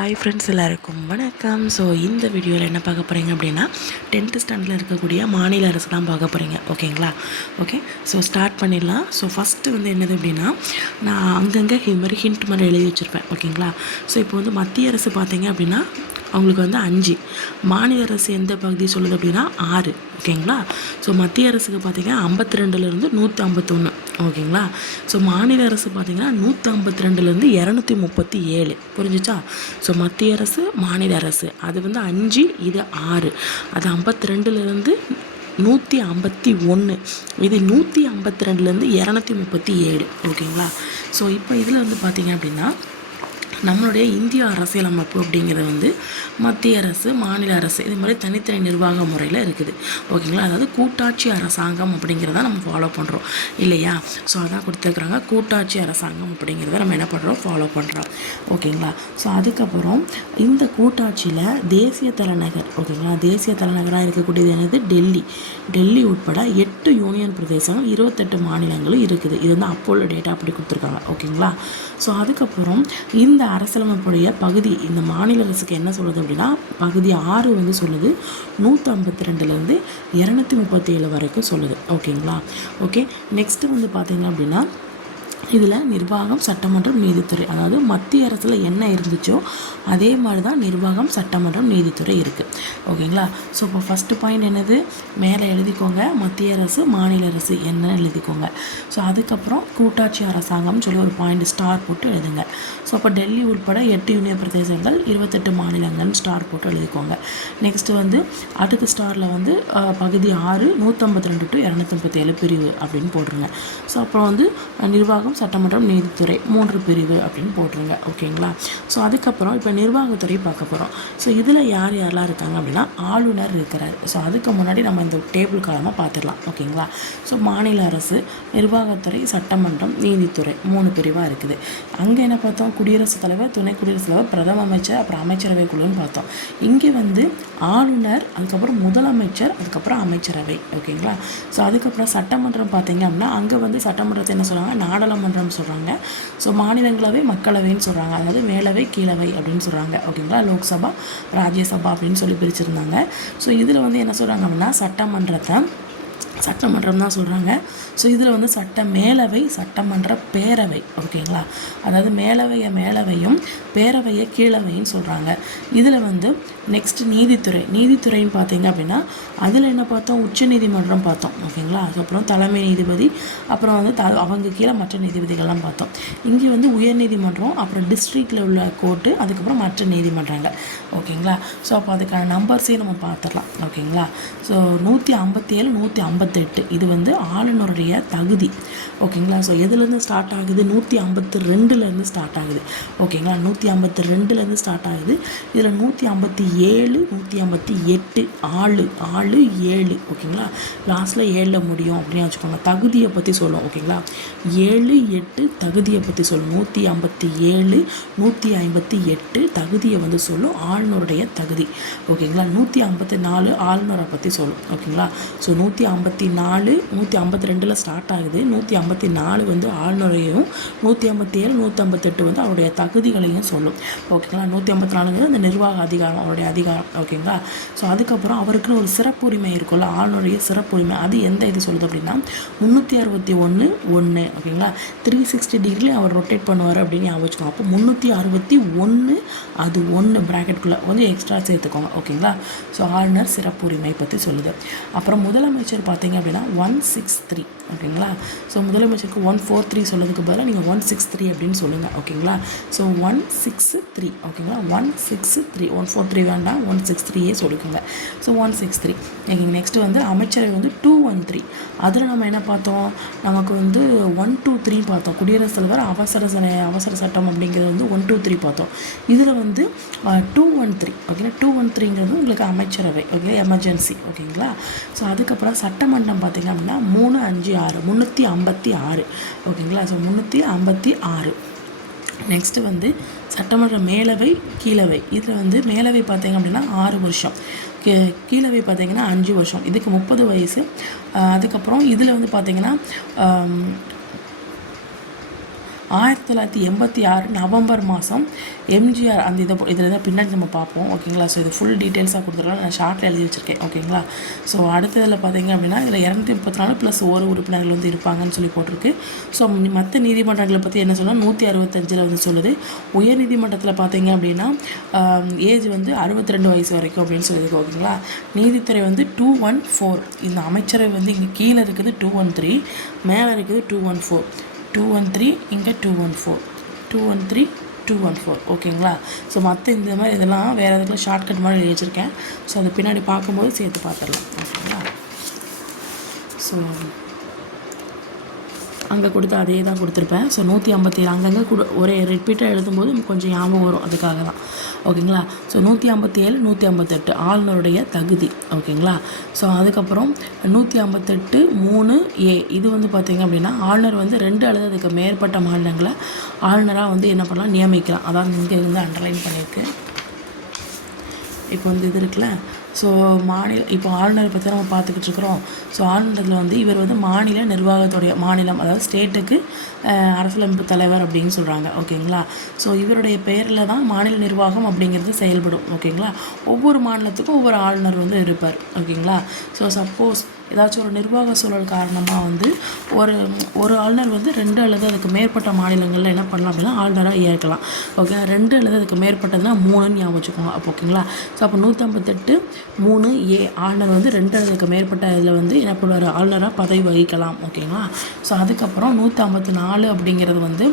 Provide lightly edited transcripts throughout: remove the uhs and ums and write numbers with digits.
Hi friends, எல்லாருக்கும் வணக்கம். So இந்த வீடியோவில் என்ன பார்க்க போகிறீங்க அப்படின்னா 10th ஸ்டாண்டர்டில் இருக்கக்கூடிய மாநில அரசு தான் பார்க்க போகிறீங்க. ஓகேங்களா? ஓகே, ஸோ ஸ்டார்ட் பண்ணிடலாம். ஸோ ஃபஸ்ட்டு என்னது அப்படின்னா, நான் அங்கங்கே இது மாதிரி ஹிண்ட் மாதிரி எழுதி வச்சுருப்பேன். ஓகேங்களா? ஸோ இப்போ மத்திய அரசு பார்த்தீங்க அப்படின்னா அவங்களுக்கு 5, மாநில அரசு எந்த பகுதி சொல்லுது அப்படின்னா 6. ஓகேங்களா? ஸோ மத்திய அரசுக்கு பார்த்தீங்கன்னா 52லேருந்து 151. ஓகேங்களா? ஸோ மாநில அரசு பார்த்தீங்கன்னா 152லேருந்து 237. புரிஞ்சிச்சா? ஸோ மத்திய அரசு, மாநில அரசு அது 5, இது 6. அது 52லேருந்து 151, இது 152லேருந்து 237. ஓகேங்களா? ஸோ இப்போ இதில் பார்த்தீங்க அப்படின்னா நம்மளுடைய இந்திய அரசியலமைப்பு அப்படிங்கிறது மத்திய அரசு, மாநில அரசு இது மாதிரி தனித்தனி நிர்வாக முறையில் இருக்குது. ஓகேங்களா? அதாவது கூட்டாட்சி அரசாங்கம் அப்படிங்கிறத நம்ம ஃபாலோ பண்ணுறோம் இல்லையா? ஸோ அதான் கொடுத்துருக்குறாங்க, கூட்டாட்சி அரசாங்கம் அப்படிங்கிறத நம்ம என்ன பண்ணுறோம், ஃபாலோ பண்ணுறோம். ஓகேங்களா? ஸோ அதுக்கப்புறம் இந்த கூட்டாட்சியில் தேசிய தலைநகர், ஓகேங்களா, தேசிய தலைநகராக இருக்கக்கூடியது என்னது, டெல்லி உட்பட 8 யூனியன் பிரதேசங்கள், 28 மாநிலங்களும் இருக்குது. இது அப்போல டேட்டா அப்படி கொடுத்துருக்காங்க. ஓகேங்களா? ஸோ அதுக்கப்புறம் இந்த அரசியலமைப்புடைய பகுதி இந்த மாநில அரசுக்கு என்ன சொல்லுது அப்படின்னா, பகுதி 6 சொல்லுது 152லேருந்து 237 வரைக்கும் சொல்லுது. ஓகேங்களா? ஓகே, நெக்ஸ்ட்டு பார்த்தீங்க அப்படின்னா இதில் நிர்வாகம், சட்டமன்றம், நீதித்துறை, அதாவது மத்திய அரசில் என்ன இருந்துச்சோ அதே மாதிரி தான் நிர்வாகம், சட்டமன்றம், நீதித்துறை இருக்குது. ஓகேங்களா? ஸோ இப்போ ஃபஸ்ட்டு பாயிண்ட் என்னது, மேலே எழுதிக்கோங்க, மத்திய அரசு, மாநில அரசு என்னன்னு எழுதிக்கோங்க. ஸோ அதுக்கப்புறம் கூட்டாட்சி அரசாங்கம்னு சொல்லி ஒரு பாயிண்ட் ஸ்டார் போட்டு எழுதுங்க. ஸோ அப்போ டெல்லி உட்பட 8 யூனியன் பிரதேசங்கள், 28 மாநிலங்கள்னு ஸ்டார் போட்டு எழுதிக்கோங்க. நெக்ஸ்ட்டு அடுத்த ஸ்டாரில் பகுதி 6 152 to 237 பிரிவு அப்படின்னு போட்டுருங்க. ஸோ அப்புறம் நிர்வாகம், சட்டமன்றம், நீதித்துறை 3 பிரிவு அப்படின்னு போட்டுருங்க. ஓகேங்களா? ஸோ அதுக்கப்புறம் இப்போ நிர்வாகத்துறை பார்க்க போகிறோம். ஸோ இதில் யாரெல்லாம் இருக்காங்க அப்படின்னா ஆளுநர் இருக்கிறார். ஸோ அதுக்கு முன்னாடி நம்ம இந்த டேபிள் காலமாக பார்த்துடலாம். ஓகேங்களா? ஸோ மாநில அரசு, நிர்வாகத்துறை, சட்டமன்றம், நீதித்துறை 3 பிரிவாக இருக்குது. அங்கே என்ன பார்த்தோம், குடியரசுத் தலைவர், துணை குடியரசுத் தலைவர், பிரதம அமைச்சர், அப்புறம் அமைச்சரவை குழுன்னு பார்த்தோம். இங்கே ஆளுநர், அதுக்கப்புறம் முதலமைச்சர், அதுக்கப்புறம் அமைச்சரவை. ஓகேங்களா? ஸோ அதுக்கப்புறம் சட்டமன்றம் பார்த்தீங்க அப்படின்னா அங்கே சட்டமன்றத்தை என்ன சொல்கிறாங்க, நாடாளுமன்றம் சொல்கிறாங்க. ஸோ மாநிலங்களவை, மக்களவைன்னு சொல்கிறாங்க. அதாவது மேலவை, கீழவை அப்படின்னு சொல்கிறாங்க. ஓகேங்களா? லோக்சபா, ராஜ்யசபா அப்படின்னு சொல்லி பிரிச்சிருந்தாங்க. ஸோ இதில் என்ன சொல்கிறாங்க அப்படின்னா சட்டமன்றம் தான் சொல்கிறாங்க. ஸோ இதில் சட்ட மேலவை, சட்டமன்ற பேரவை. ஓகேங்களா? அதாவது மேலவையும் பேரவையை கீழவைன்னு சொல்கிறாங்க. இதில் நெக்ஸ்ட் நீதித்துறைன்னு பார்த்தீங்க அப்படின்னா அதில் என்ன பார்த்தோம், உச்ச நீதிமன்றம் பார்த்தோம். ஓகேங்களா? அதுக்கப்புறம் தலைமை நீதிபதி, அப்புறம் அவங்க கீழே மற்ற நீதிபதிகள்லாம் பார்த்தோம். இங்கே உயர் நீதிமன்றம், அப்புறம் டிஸ்ட்ரிக்டில் உள்ள கோர்ட்டு, அதுக்கப்புறம் மற்ற நீதிமன்றங்கள். ஓகேங்களா? ஸோ அப்போ அதுக்கான நம்பர்ஸையும் நம்ம பார்த்துடலாம். ஓகேங்களா? ஸோ 157, 158 இது ஆளுநருடைய தகுதி. ஓகேங்களா? ஸோ எதுலேருந்து ஸ்டார்ட் ஆகுது, 152லேருந்து ஸ்டார்ட் ஆகுது. ஓகேங்களா? 152லேருந்து ஸ்டார்ட் ஆகுது. இதில் 157, 158 ஆளு 7. ஓகேங்களா? லாஸ்ட்டில் 7ல் முடியும் அப்படின்னு வச்சுக்கோங்க. தகுதியை பற்றி சொல்லும். ஓகேங்களா? 7, 8 தகுதியை பற்றி சொல்லும். 157, 158 தகுதியை சொல்லும், ஆளுநருடைய தகுதி. ஓகேங்களா? 154 ஆளுநரை பற்றி சொல்லும். ஓகேங்களா? ஸோ 154, 152ல் ஸ்டார்ட் ஆகுது. 154 ஆளுநரையும், 157, 158 அவருடைய தகுதிகளையும் சொல்லும். ஓகேங்களா? 154 அந்த நிர்வாக அதிகாரம், அவருடைய அதிகாரம். ஓகேங்களா? ஸோ அதுக்கப்புறம் அவருக்குன்னு ஒரு சிறப்புரிமை இருக்குல்ல, ஆளுநருடைய சிறப்புரிமை, அது எந்த இது சொல்லுது அப்படின்னா 361(1). ஓகேங்களா? 360 டிகிரி அவர் ரொட்டேட் பண்ணுவார் அப்படின்னு ஞாபகம். அப்போ 361 அது 1 ப்ராக்கெட்டுக்குள்ளே எக்ஸ்ட்ரா சேர்த்துக்கோங்க. ஓகேங்களா? ஸோ ஆளுநர் சிறப்புரிமை பற்றி சொல்லுது. அப்புறம் முதலமைச்சர் பார்த்தீங்க அப்படின்னா 163. ஓகேங்களா? ஸோ முதலமைச்சருக்கு 143 சொல்லதுக்கு பதிலாக நீங்கள் 163 அப்படின்னு சொல்லுங்கள். ஓகேங்களா? ஸோ 163. ஓகேங்களா? 163, 143 வேண்டாம், 163 சொல்லிக்கோங்க. ஸோ 163. ஓகேங்க. நெக்ஸ்ட்டு அமைச்சரவை 213. அதில் நம்ம என்ன பார்த்தோம், நமக்கு 123 பார்த்தோம். குடியரசுத் தலைவர் அவசர சட்டம் அப்படிங்கிறது 123 பார்த்தோம். இதில் 213. ஓகேங்களா? 213ங்கிறது உங்களுக்கு அமைச்சரவை. Okay, emergency. ஓகேங்களா? ஸோ அதுக்கப்புறம் சட்டமன்றம் பார்த்தீங்க அப்படின்னா 3, 5, 6 356. ஓகேங்களா? ஸோ 356. நெக்ஸ்ட்டு சட்டமன்ற மேலவை, கீழவை. இதில் மேலவை பார்த்தீங்க அப்படின்னா 6 வருஷம், கீழவை பார்த்தீங்கன்னா 5 வருஷம். இதுக்கு 30 வயசு. அதுக்கப்புறம் இதில் பார்த்தீங்கன்னா 1986 நவம்பர் மாதம் எம்ஜிஆர் அந்த இதில் தான் பின்னாடி நம்ம பார்ப்போம். ஓகேங்களா. ஸோ இது ஃபுல் டீட்டெயில்ஸாக கொடுத்துருக்கலாம், நான் ஷார்ட்டில் எழுதி வச்சுருக்கேன். ஓகேங்களா. ஸோ அடுத்ததில் பார்த்தீங்க அப்படின்னா இதில் 234 ப்ளஸ் ஒரு உறுப்பினர்கள் வந்து இருப்பாங்கன்னு சொல்லி போட்டிருக்கு. ஸோ மற்ற நீதிமன்றங்களை பற்றி என்ன சொன்னால் 165 வந்து சொல்லுது. உயர் நீதிமன்றத்தில் பார்த்தீங்க அப்படின்னா ஏஜ் வந்து 62 வயசு வரைக்கும் அப்படின்னு சொல்லியிருக்கு. ஓகேங்களா. நீதித்துறை வந்து 214. இந்த அமைச்சரை வந்து இங்கே கீழே இருக்குது 213, மேலே இருக்குது 214. 213 இங்கே 214, 213, 214. ஓகேங்களா. ஸோ மற்ற இந்த மாதிரி இதெல்லாம் வேறு எதுக்குள்ள ஷார்ட்கட் மாதிரி எழுதி வச்சுருக்கேன். ஸோ அது பின்னாடி பார்க்கும்போது சேர்த்து பார்த்துடலாம். ஓகேங்களா. ஸோ அங்கே கொடுத்து அதே தான் கொடுத்துருப்பேன். ஸோ 157 அங்கங்கே ஒரே ரிப்பீட்டாக எழுதும்போது கொஞ்சம் ஞாபகம் வரும், அதுக்காக தான். ஓகேங்களா. ஸோ 157, 158 ஆளுநருடைய தகுதி. ஓகேங்களா. ஸோ அதுக்கப்புறம் 158 3A இது வந்து பார்த்திங்க அப்படின்னா ஆளுநர் வந்து 2 அல்லது அதுக்கு மேற்பட்ட மாநிலங்களை ஆளுநராக வந்து என்ன பண்ணலாம், நியமிக்கலாம். அதாவது இங்கே இருந்து அண்டர்லைன் பண்ணியிருக்கு. இப்போ வந்து இது இருக்குல்ல. ஸோ இப்போ ஆளுநரை பற்றி நம்ம பார்த்துக்கிட்டு இருக்கிறோம். ஸோ ஆளுநரில் வந்து இவர் வந்து மாநில நிர்வாகத்துடைய மாநிலம், அதாவது ஸ்டேட்டுக்கு அரசியலமைப்பு தலைவர் அப்படின்னு சொல்கிறாங்க. ஓகேங்களா. ஸோ இவருடைய பெயரில் தான் மாநில நிர்வாகம் அப்படிங்கிறது செயல்படும். ஓகேங்களா. ஒவ்வொரு மாநிலத்துக்கும் ஒவ்வொரு ஆளுநர் வந்து இருப்பார். ஓகேங்களா. ஸோ சப்போஸ் ஏதாச்சும் ஒரு நிர்வாக சூழல் காரணமாக வந்து ஒரு ஆளுநர் வந்து 2 அல்லது அதுக்கு மேற்பட்ட மாநிலங்களில் என்ன பண்ணலாம் அப்படின்னா ஆளுநராக ஏற்கலாம். ஓகே. 2 அல்லது அதுக்கு மேற்பட்டதுன்னா 3ன்னு ஞாபகம் வச்சுக்கோங்க. அப்போ ஓகேங்களா. ஸோ அப்போ 158 3A ஆளுநர் வந்து 2 அல்லது அதுக்கு மேற்பட்ட இதில் வந்து என்ன பண்ணுவார், ஆளுநராக பதவி வகிக்கலாம். ஓகேங்களா. ஸோ அதுக்கப்புறம் 154 அப்படிங்கிறது வந்து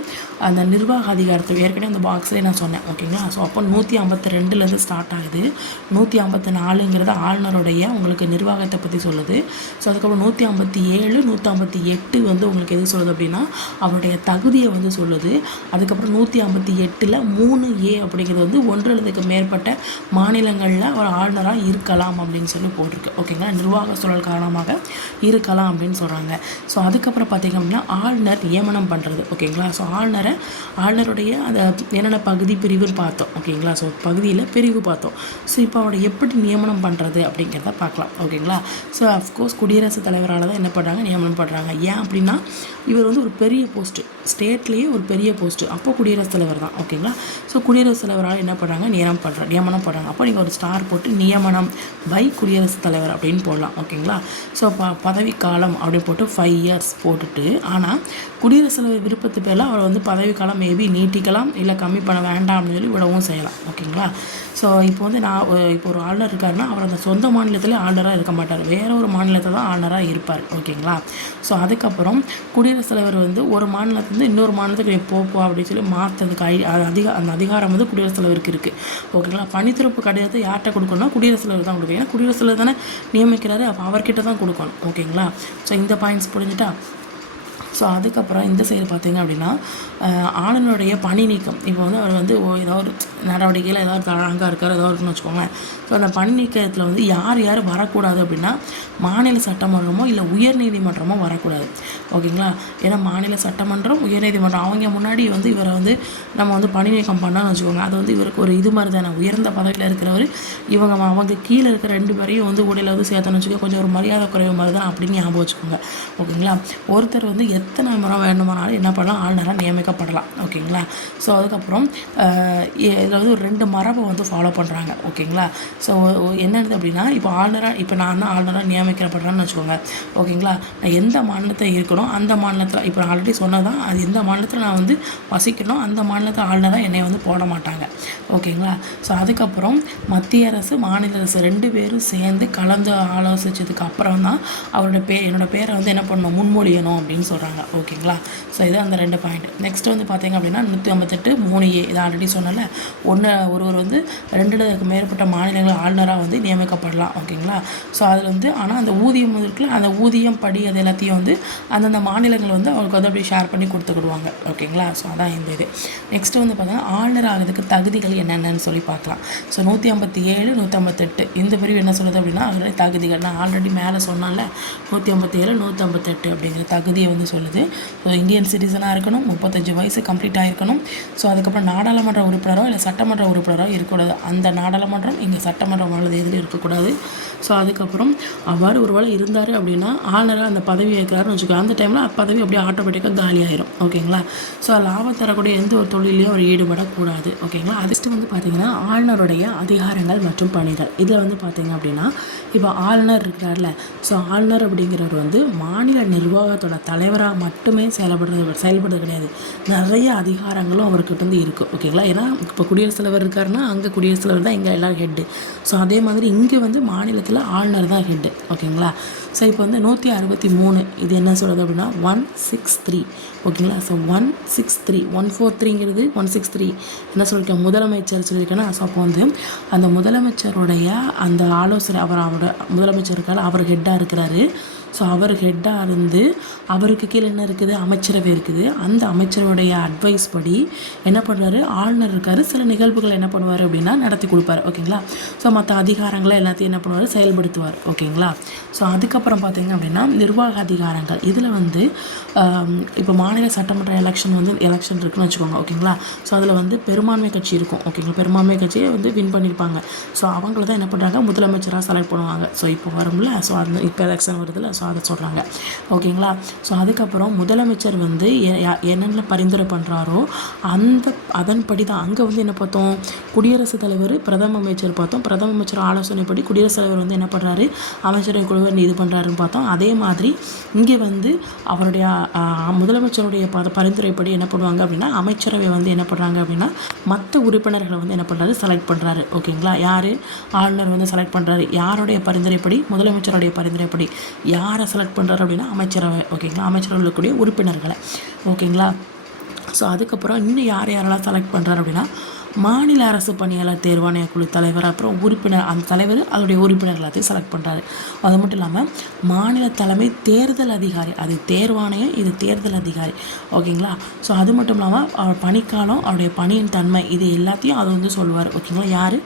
அந்த நிர்வாக அதிகாரத்தை ஏற்கனவே அந்த பாக்ஸ்லேயே நான் சொன்னேன். ஓகேங்களா. ஸோ அப்போ 152லேருந்து ஸ்டார்ட் ஆகுது. 154ங்கிறது ஆளுநருடைய உங்களுக்கு நிர்வாகத்தை பற்றி சொல்லுது. ஸோ அதுக்கப்புறம் 157 158 வந்து உங்களுக்கு எது சொல்லுது அப்படின்னா அவருடைய தகுதியை வந்து சொல்லுது. அதுக்கப்புறம் 158ல் 3A அப்படிங்கிறது வந்து 1 அல்லதுக்கு மேற்பட்ட மாநிலங்களில் அவர் ஆளுநராக இருக்கலாம் அப்படின்னு சொல்லி போட்டிருக்கு. ஓகேங்களா. நிர்வாக சூழல் காரணமாக இருக்கலாம் அப்படின்னு சொல்கிறாங்க. ஸோ அதுக்கப்புறம் பார்த்திங்க அப்படின்னா ஆளுநர் நியமனம் பண்ணுறது. ஓகேங்களா. ஸோ ஆளுநருடைய அந்த என்னென்ன பகுதி பிரிவுன்னு பார்த்தோம். ஓகேங்களா. ஸோ பகுதியில் பிரிவு பார்த்தோம். ஸோ இப்போ அவரை எப்படி நியமனம் பண்ணுறது அப்படிங்கிறத பார்க்கலாம். ஓகேங்களா. ஸோ அஃப்கோர்ஸ் குடியரசுத் தலைவரால் தான் என்ன பண்ணுறாங்க, நியமனம் பண்ணுறாங்க. ஏன் அப்படின்னா இவர் வந்து ஒரு பெரிய போஸ்ட்டு, ஸ்டேட்லேயே ஒரு பெரிய போஸ்ட்டு, அப்போ குடியரசுத் தலைவர் தான். ஓகேங்களா. ஸோ குடியரசுத் தலைவரால் என்ன பண்ணுறாங்க, நியமனம் பண்ணுறாங்க. அப்போ நீங்கள் ஒரு ஸ்டார் போட்டு நியமனம் பை குடியரசுத் தலைவர் அப்படின்னு போடலாம். ஓகேங்களா. ஸோ பதவிக்காலம் அப்படின்னு போட்டு 5 years போட்டுட்டு, ஆனால் குடியரசுத் தலைவர் விருப்பத்து பேரில் அவர் வந்து பதவிக்காலம் மேபி நீட்டிக்கலாம், இல்லை கம்மி பண்ண வேண்டாம் அப்படின்னு சொல்லி விடவும் செய்யலாம். ஓகேங்களா. ஸோ இப்போ வந்து இப்போ ஒரு ஆளுநர் இருக்காருன்னா அவர் அந்த சொந்த மாநிலத்திலே ஆளுநராக இருக்க மாட்டார், வேறு ஒரு மாநிலத்தில் தான் ஆளுநராக இருப்பார். ஓகேங்களா. ஸோ அதுக்கப்புறம் குடியரசுத் தலைவர் வந்து ஒரு மாநிலத்துலேருந்து இன்னொரு மாநிலத்துக்கு போப்போ அப்படின்னு சொல்லி மாற்றதுக்கு அந்த அதிகாரம் வந்து குடியரசுத் தலைவருக்கு இருக்குது. ஓகேங்களா. பணித்திறப்பு கடிதத்தை யார்கிட்ட கொடுக்கணும்னா குடியரசுத் தலைவர் தான் கொடுக்கும். ஏன்னா குடியரசுத் தலைவர் தானே நியமிக்கிறாரு, அப்போ அவர்கிட்ட தான் கொடுக்கணும். ஓகேங்களா. ஸோ இந்த பாயிண்ட்ஸ் புரிஞ்சுட்டா. ஸோ அதுக்கப்புறம் இந்த சைடு பார்த்திங்க அப்படின்னா ஆளுநருடைய பணி நீக்கம். இப்போ வந்து அவர் வந்து ஏதோ ஒரு நடவடிக்கையில் ஏதாவது தழங்காக இருக்கார் ஏதோ இருக்குன்னு வச்சுக்கோங்களேன். ஸோ அந்த பணி நீக்கத்தில் வந்து யார் வரக்கூடாது அப்படின்னா மாநில சட்டமன்றமோ இல்லை உயர்நீதிமன்றமோ வரக்கூடாது. ஓகேங்களா. ஏன்னா மாநில சட்டமன்றம் உயர்நீதிமன்றம் அவங்க முன்னாடி வந்து இவரை வந்து நம்ம வந்து பணி நீக்கம் பண்ணான்னு வச்சுக்கோங்க. அது வந்து இவருக்கு ஒரு இது மாதிரி தானே, உயர்ந்த பதவியில் இருக்கிறவர் அவங்க கீழே இருக்கிற 2 பேரையும் வந்து உடையில வந்து சேர்த்தோன்னு வச்சுக்கோங்க, கொஞ்சம் ஒரு மரியாதை குறைவு மாதிரி தான் அப்படின்னு ஞாபகம் வச்சுக்கோங்க. ஓகேங்களா. ஒருத்தர் வந்து எத்தனை முறை வேண்டுமானாலும் என்ன பண்ணலாம், ஆளுநராக நியமிக்கப்படலாம். ஓகேங்களா. ஸோ அதுக்கப்புறம் இதில் வந்து ஒரு 2 மரபை வந்து ஃபாலோ பண்ணுறாங்க. ஓகேங்களா. ஸோ என்னது அப்படின்னா இப்போ நான் ஆளுநராக நியமிக்கப்படுறேன்னு வச்சுக்கோங்க. ஓகேங்களா. நான் எந்த மாநிலத்தில் இருக்கணும் அந்த மாநிலத்தில், இப்போ நான் ஆல்ரெடி சொன்னதான், அது எந்த மாநிலத்தில் நான் வந்து வசிக்கணும் அந்த மாநிலத்தில் ஆளுநராக என்னை வந்து போட மாட்டாங்க. ஓகேங்களா. ஸோ அதுக்கப்புறம் மத்திய அரசு மாநில அரசு 2 பேரும் சேர்ந்து கலந்து ஆலோசித்ததுக்கு அப்புறம் தான் என்னோடய பேரை வந்து என்ன பண்ணணும், முன்மொழியணும் அப்படின்னு சொல்கிறாங்க. ஓகேங்களா. ஸோ இது அந்த 2 பாயிண்ட். நெக்ஸ்ட் வந்து பார்த்திங்க அப்படின்னா 158 3A இது ஆல்ரெடி சொன்னல, ஒருவர் வந்து 2க்கு மேற்பட்ட மாநிலங்கள் ஆளுநராக வந்து நியமிக்கப்படலாம். ஓகேங்களா. ஸோ அதில் வந்து ஆனால் அந்த ஊதியம் இருக்குல்ல, அந்த ஊதியம் படி அது எல்லாத்தையும் வந்து அந்தந்த மாநிலங்கள் வந்து அவருக்கு வந்து அப்படியே ஷேர் பண்ணி கொடுத்துக்கிடுவாங்க. ஓகேங்களா. ஸோ அதான் இந்த இது. நெக்ஸ்ட்டு வந்து பார்த்தீங்கன்னா ஆளுநர் ஆகிறதுக்கு தகுதிகள் என்னென்னு சொல்லி பார்க்கலாம். ஸோ 157 158 இந்த பிரிவு என்ன சொல்லுது அப்படின்னா அதோடைய தகுதிகள் நான் ஆல்ரெடி மேலே சொன்னால 157 158 அப்படிங்கிற தகுதியை வந்து சொல்லுது. சொல்லுது. ஸோ இந்தியன் சிட்டிசனாக இருக்கணும், 35 வயசு கம்ப்ளீட் ஆகிருக்கணும். ஸோ அதுக்கப்புறம் நாடாளுமன்ற உறுப்பினரோ இல்லை சட்டமன்ற உறுப்பினரோ இருக்கக்கூடாது. அந்த நாடாளுமன்றம் இங்கே சட்டமன்றம் அல்லது எதிலும் இருக்கக்கூடாது. ஸோ அதுக்கப்புறம் அவ்வாறு ஒருவேளை இருந்தார் அப்படின்னா ஆளுநராக அந்த பதவி ஏற்கிறாருன்னு வச்சுக்கோங்க. அந்த டைமில் பதவி அப்படியே ஆட்டோமேட்டிக்காக காலியாயிரும். ஓகேங்களா. ஸோ லாபம் தரக்கூடிய எந்த ஒரு தொழிலையும் அவர் ஈடுபடக்கூடாது. ஓகேங்களா. அதுக்கு வந்து பார்த்திங்கன்னா ஆளுநருடைய அதிகாரங்கள் மற்றும் பணிகள். இதில் வந்து பார்த்திங்க அப்படின்னா இப்போ ஆளுநர் இருக்கிறார்ல, ஸோ ஆளுநர் அப்படிங்கிறவர் வந்து மாநில நிர்வாகத்தோட தலைவராக மட்டுமே செயல்படுறது கிடையாது. நிறைய அதிகாரங்களும் அவர்கிட்ட வந்து இருக்குது. ஓகேங்களா. ஏன்னா இப்போ குடியரசுத் தலைவர் இருக்காருன்னா அங்கே குடியரசுத் தலைவர் தான் இங்கே எல்லோரும் ஹெட்டு. ஸோ அதே மாதிரி இங்கே வந்து மாநிலத்தில் ஆளுநர் தான் ஹெட்டு. ஓகேங்களா. ஸோ இப்போ வந்து 163 இது என்ன சொல்கிறது அப்படின்னா 163. ஓகேங்களா. ஸோ 163 143ங்கிறது 163 என்ன சொல்லியிருக்கேன், முதலமைச்சர் சொல்லியிருக்கேன்னா. ஸோ அப்போ வந்து அந்த முதலமைச்சருடைய அந்த ஆலோசனை அவரோட முதலமைச்சர் இருக்கார், அவர் ஹெட்டாக இருக்கிறாரு. ஸோ அவர் ஹெட்டாக இருந்து அவருக்கு கீழே என்ன இருக்குது, அமைச்சரவை இருக்குது. அந்த அமைச்சருடைய அட்வைஸ் படி என்ன பண்ணுறாரு, ஆளுநர் இருக்கார், சில நிகழ்வுகளை என்ன பண்ணுவார் அப்படின்னா நடத்தி கொடுப்பார். ஓகேங்களா. ஸோ மற்ற அதிகாரங்களை எல்லாத்தையும் என்ன பண்ணுவார், செயல்படுத்துவார். ஓகேங்களா. ஸோ அதுக்கப்புறம் பார்த்திங்க அப்படின்னா நிர்வாக அதிகாரங்கள். இதில் வந்து இப்போ மாநில சட்டமன்ற எலெக்ஷன் இருக்குன்னு வச்சுக்கோங்க. ஓகேங்களா. ஸோ அதில் வந்து பெரும்பான்மை கட்சி இருக்கும். ஓகேங்களா. பெரும்பான்மை கட்சியை வந்து வின் பண்ணியிருப்பாங்க. ஸோ அவங்கள தான் என்ன பண்ணுறாங்க, முதலமைச்சராக செலக்ட் பண்ணுவாங்க. ஸோ இப்போ வரும்ல, ஸோ அந்த இப்போ எலெக்ஷன் வருதுல்ல, ஸோ அதை சொல்கிறாங்க. ஓகேங்களா. ஸோ அதுக்கப்புறம் முதலமைச்சர் வந்து என்னென்ன பரிந்துரை பண்ணுறாரோ அதன்படி தான் அங்கே வந்து என்ன பார்த்தோம், குடியரசுத் தலைவர் பிரதம அமைச்சர் பார்த்தோம். பிரதம அமைச்சர் ஆலோசனைப்படி குடியரசுத் தலைவர் வந்து என்ன பண்ணுறாரு, அமைச்சரவை குழுவை இது பண்ணுறாருன்னு பார்த்தோம். அதே மாதிரி இங்கே வந்து அவருடைய முதலமைச்சருடைய பரிந்துரைப்படி என்ன பண்ணுவாங்க அப்படின்னா அமைச்சரவை வந்து என்ன பண்ணுறாங்க அப்படின்னா மற்ற உறுப்பினர்களை வந்து என்ன பண்ணுறாரு, செலக்ட் பண்ணுறாரு. ஓகேங்களா. யார், ஆளுநர் வந்து செலக்ட் பண்ணுறாரு. யாருடைய பரிந்துரைப்படி, முதலமைச்சருடைய பரிந்துரைப்படி யாரை செலக்ட் பண்ணுறாரு அப்படின்னா அமைச்சரவை. ஓகேங்களா. அமைச்சரவையில் இருக்கக்கூடிய உறுப்பினர்களை. ஓகேங்களா. ஸோ அதுக்கப்புறம் இன்னும் யாரெல்லாம் செலக்ட் பண்ணுறாரு அப்படின்னா மாநில அரசு பணியாளர் தேர்வாணைய குழு தலைவர், அப்புறம் உறுப்பினர், அந்த தலைவர் அதோடைய உறுப்பினர் எல்லாத்தையும் செலக்ட் பண்ணுறாரு. அது மட்டும் இல்லாமல் மாநில தலைமை தேர்தல் அதிகாரி, அது தேர்வாணையம், இது தேர்தல் அதிகாரி. ஓகேங்களா. ஸோ அது மட்டும் இல்லாமல் அவர் பணிக்காலம், அவருடைய பணியின் தன்மை, இது எல்லாத்தையும் அது வந்து சொல்லுவார். ஓகேங்களா. யார்,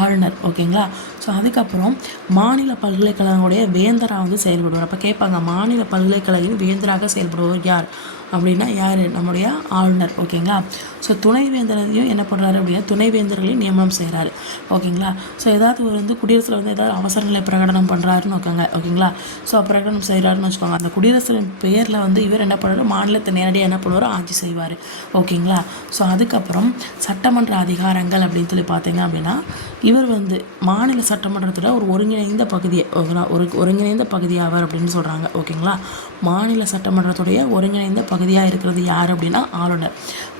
ஆளுநர். ஓகேங்களா. ஸோ அதுக்கப்புறம் மாநில பல்கலைக்கழகங்களுடைய வேந்தராக வந்து செயல்படுவார். அப்போ கேட்பாங்க, மாநில பல்கலைக்கழகின் வேந்தராக செயல்படுபவர் யார் அப்படின்னா யார், நம்முடைய ஆளுநர். ஓகேங்களா. ஸோ துணைவேந்தரையும் என்ன பண்ணுறாரு அப்படின்னா துணைவேந்தர்களையும் நியமனம் செய்கிறாரு. ஓகேங்களா. ஸோ ஏதாவது ஒரு வந்து குடியரசில் வந்து ஏதாவது அவசர நிலை பிரகடனம் பண்ணுறாருன்னு வைக்காங்க. ஓகேங்களா. ஸோ பிரகடனம் செய்கிறாருன்னு வச்சுக்கோங்க. அந்த குடியரசின் பேரில் வந்து இவர் என்ன பண்ணுறாரு, மாநிலத்தை நேரடியாக என்ன பண்ணுவார், ஆட்சி செய்வார். ஓகேங்களா. ஸோ அதுக்கப்புறம் சட்டமன்ற அதிகாரங்கள் அப்படின்னு சொல்லி பார்த்தீங்க அப்படின்னா இவர் வந்து மாநில சட்டமன்றத்தோட ஒரு ஒருங்கிணைந்த பகுதியை ஒருங்கிணைந்த பகுதியாவார் அப்படின்னு சொல்கிறாங்க. ஓகேங்களா. மாநில சட்டமன்றத்துடைய ஒருங்கிணைந்த பகுதியாக இருக்கிறது யார் அப்படின்னா ஆளுநர்.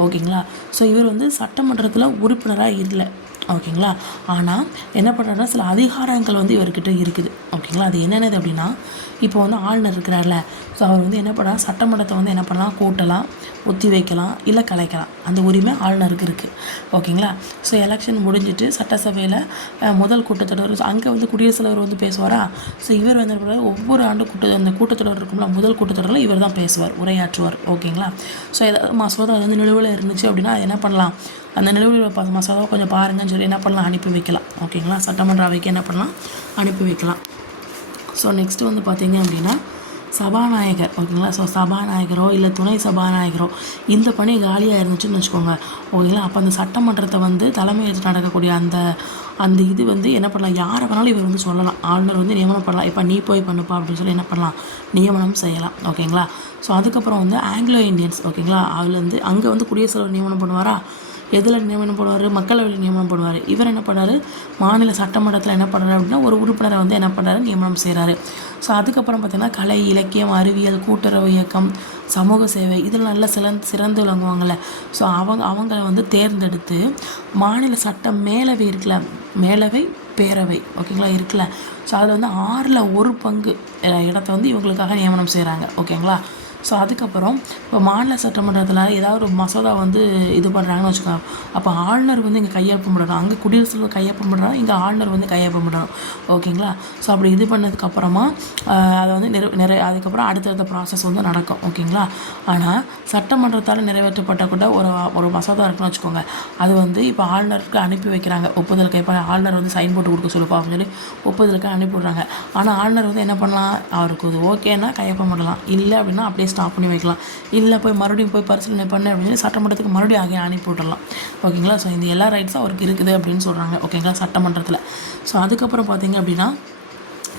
ஓகேங்களா. ஸோ இவர் வந்து சட்டமன்றத்தில் உறுப்பினராக இல்லை. ஓகேங்களா. ஆனால் என்ன பண்ணுறாருன்னா சில அதிகாரங்கள் வந்து இவர்கிட்ட இருக்குது. ஓகேங்களா. அது என்னென்னது அப்படின்னா இப்போ வந்து ஆளுநர் இருக்கிறார்ல, ஸோ அவர் வந்து என்ன பண்ணலாம், சட்டமன்றத்தை வந்து என்ன பண்ணலாம், கூட்டலாம், ஒத்தி வைக்கலாம், இல்லை கலைக்கலாம். அந்த உரிமை ஆளுநருக்கு இருக்குது. ஓகேங்களா. ஸோ எலெக்ஷன் முடிஞ்சிட்டு சட்டசபையில் முதல் கூட்டத்தொடர் அங்கே வந்து குடியரசுத் தலைவர் வந்து பேசுவாரா. ஸோ இவர் வந்து ஒவ்வொரு ஆண்டு அந்த கூட்டத்தொடர் இருக்கும்ல, முதல் கூட்டத்தொடரில் இவர் தான் பேசுவார், உரையாற்றுவார். ஓகேங்களா. ஸோ ஏதாவது மசோதா வந்து நிலுவையில் இருந்துச்சு அப்படின்னா என்ன பண்ணலாம், அந்த நிலுவையில் மசோதாவை கொஞ்சம் பாருங்கன்னு சொல்லி என்ன பண்ணலாம், அனுப்பி வைக்கலாம். ஓகேங்களா. சட்டமன்ற அவைக்கு என்ன பண்ணலாம், அனுப்பி வைக்கலாம். ஸோ நெக்ஸ்ட்டு வந்து பார்த்திங்க அப்படின்னா சபாநாயகர். ஓகேங்களா. ஸோ சபாநாயகரோ இல்லை துணை சபாநாயகரோ இந்த பணி காலியாக இருந்துச்சுன்னு வச்சுக்கோங்க. ஓகேங்களா. அப்போ அந்த சட்டமன்றத்தை வந்து தலைமை ஏற்று நடக்கக்கூடிய அந்த இது வந்து என்ன பண்ணலாம், யாரை வேணாலும் இவர் வந்து சொல்லலாம், ஆளுநர் வந்து நியமனம் பண்ணலாம். இப்போ நீ போய் பண்ணுப்பா அப்படின்னு சொல்லி என்ன பண்ணலாம், நியமனம் செய்யலாம். ஓகேங்களா. ஸோ அதுக்கப்புறம் வந்து ஆங்கிலோ இந்தியன்ஸ். ஓகேங்களா. அதில் வந்து அங்கே வந்து குடியரசுத் தலைவர் நியமனம் பண்ணுவாரா, எதில் நியமனம் பண்ணுவார், மக்களவையில் நியமனம் பண்ணுவார். இவர் என்ன பண்ணார், மாநில சட்டமன்றத்தில் என்ன பண்ணுறாரு அப்படின்னா ஒரு உறுப்பினரை வந்து என்ன பண்ணுறாரு, நியமனம் செய்கிறாரு. ஸோ அதுக்கப்புறம் பார்த்திங்கன்னா கலை, இலக்கியம், அறிவியல், கூட்டுறவு இயக்கம், சமூக சேவை, இதில் நல்ல சிறந்து விளங்குவாங்கள்ல. ஸோ அவங்கள வந்து தேர்ந்தெடுத்து மாநில சட்ட மேலவை இருக்குல்ல, மேலவை பேரவை. ஓகேங்களா. இருக்குல்ல. ஸோ அதில் வந்து 6ல் 1 பங்கு இடத்த வந்து இவங்களுக்காக நியமனம் செய்கிறாங்க. ஓகேங்களா. ஸோ அதுக்கப்புறம் இப்போ மாநில சட்டமன்றத்தில் ஏதாவது ஒரு மசோதா வந்து இது பண்ணுறாங்கன்னு வச்சுக்கோங்க. அப்போ ஆளுநர் வந்து இங்கே கையொப்பம் பண்ணணும், அங்கே குடியரசுத் தலைவர் கையொப்பம் பண்ணுறாங்க, இங்கே ஆளுநர் வந்து கையொப்பம் பண்ணணும். ஓகேங்களா. ஸோ அப்படி இது பண்ணதுக்கப்புறமா அதை வந்து அதுக்கப்புறம் அடுத்தடுத்த ப்ராசஸ் வந்து நடக்கும். ஓகேங்களா. ஆனால் சட்டமன்றத்தால் நிறைவேற்றப்பட்ட கூட ஒரு மசோதா இருக்குன்னு வச்சுக்கோங்க. அது வந்து இப்போ ஆளுநருக்கு அனுப்பி வைக்கிறாங்க, ஒப்புதல் கேட்பாங்க. ஆளுநர் வந்து சைன் போட்டு கொடுக்க சொல்லுப்பா அப்படின்னு சொல்லி ஒப்புதலுக்கு அனுப்பிவிட்றாங்க. ஆனால் ஆளுநர் வந்து என்ன பண்ணலாம், அவருக்கு இது ஓகேன்னா கையொப்பம் பண்ணலாம், இல்லை அப்படின்னா அப்படியே ஸ்டாப் பண்ணி வைக்கலாம். இல்லை போய் மறுபடியும் போய் பரிசீலனை பண்ணு அப்படின்னு சட்டமன்றத்துக்கு மறுபடியும் அனுப்பி விட்டுடலாம். ஓகேங்களா. ஸோ இந்த எல்லா ரைட்ஸும் அவருக்கு இருக்குது அப்படின்னு சொல்கிறாங்க. ஓகேங்களா, சட்டமன்றத்தில். ஸோ அதுக்கப்புறம் பார்த்தீங்க அப்படின்னா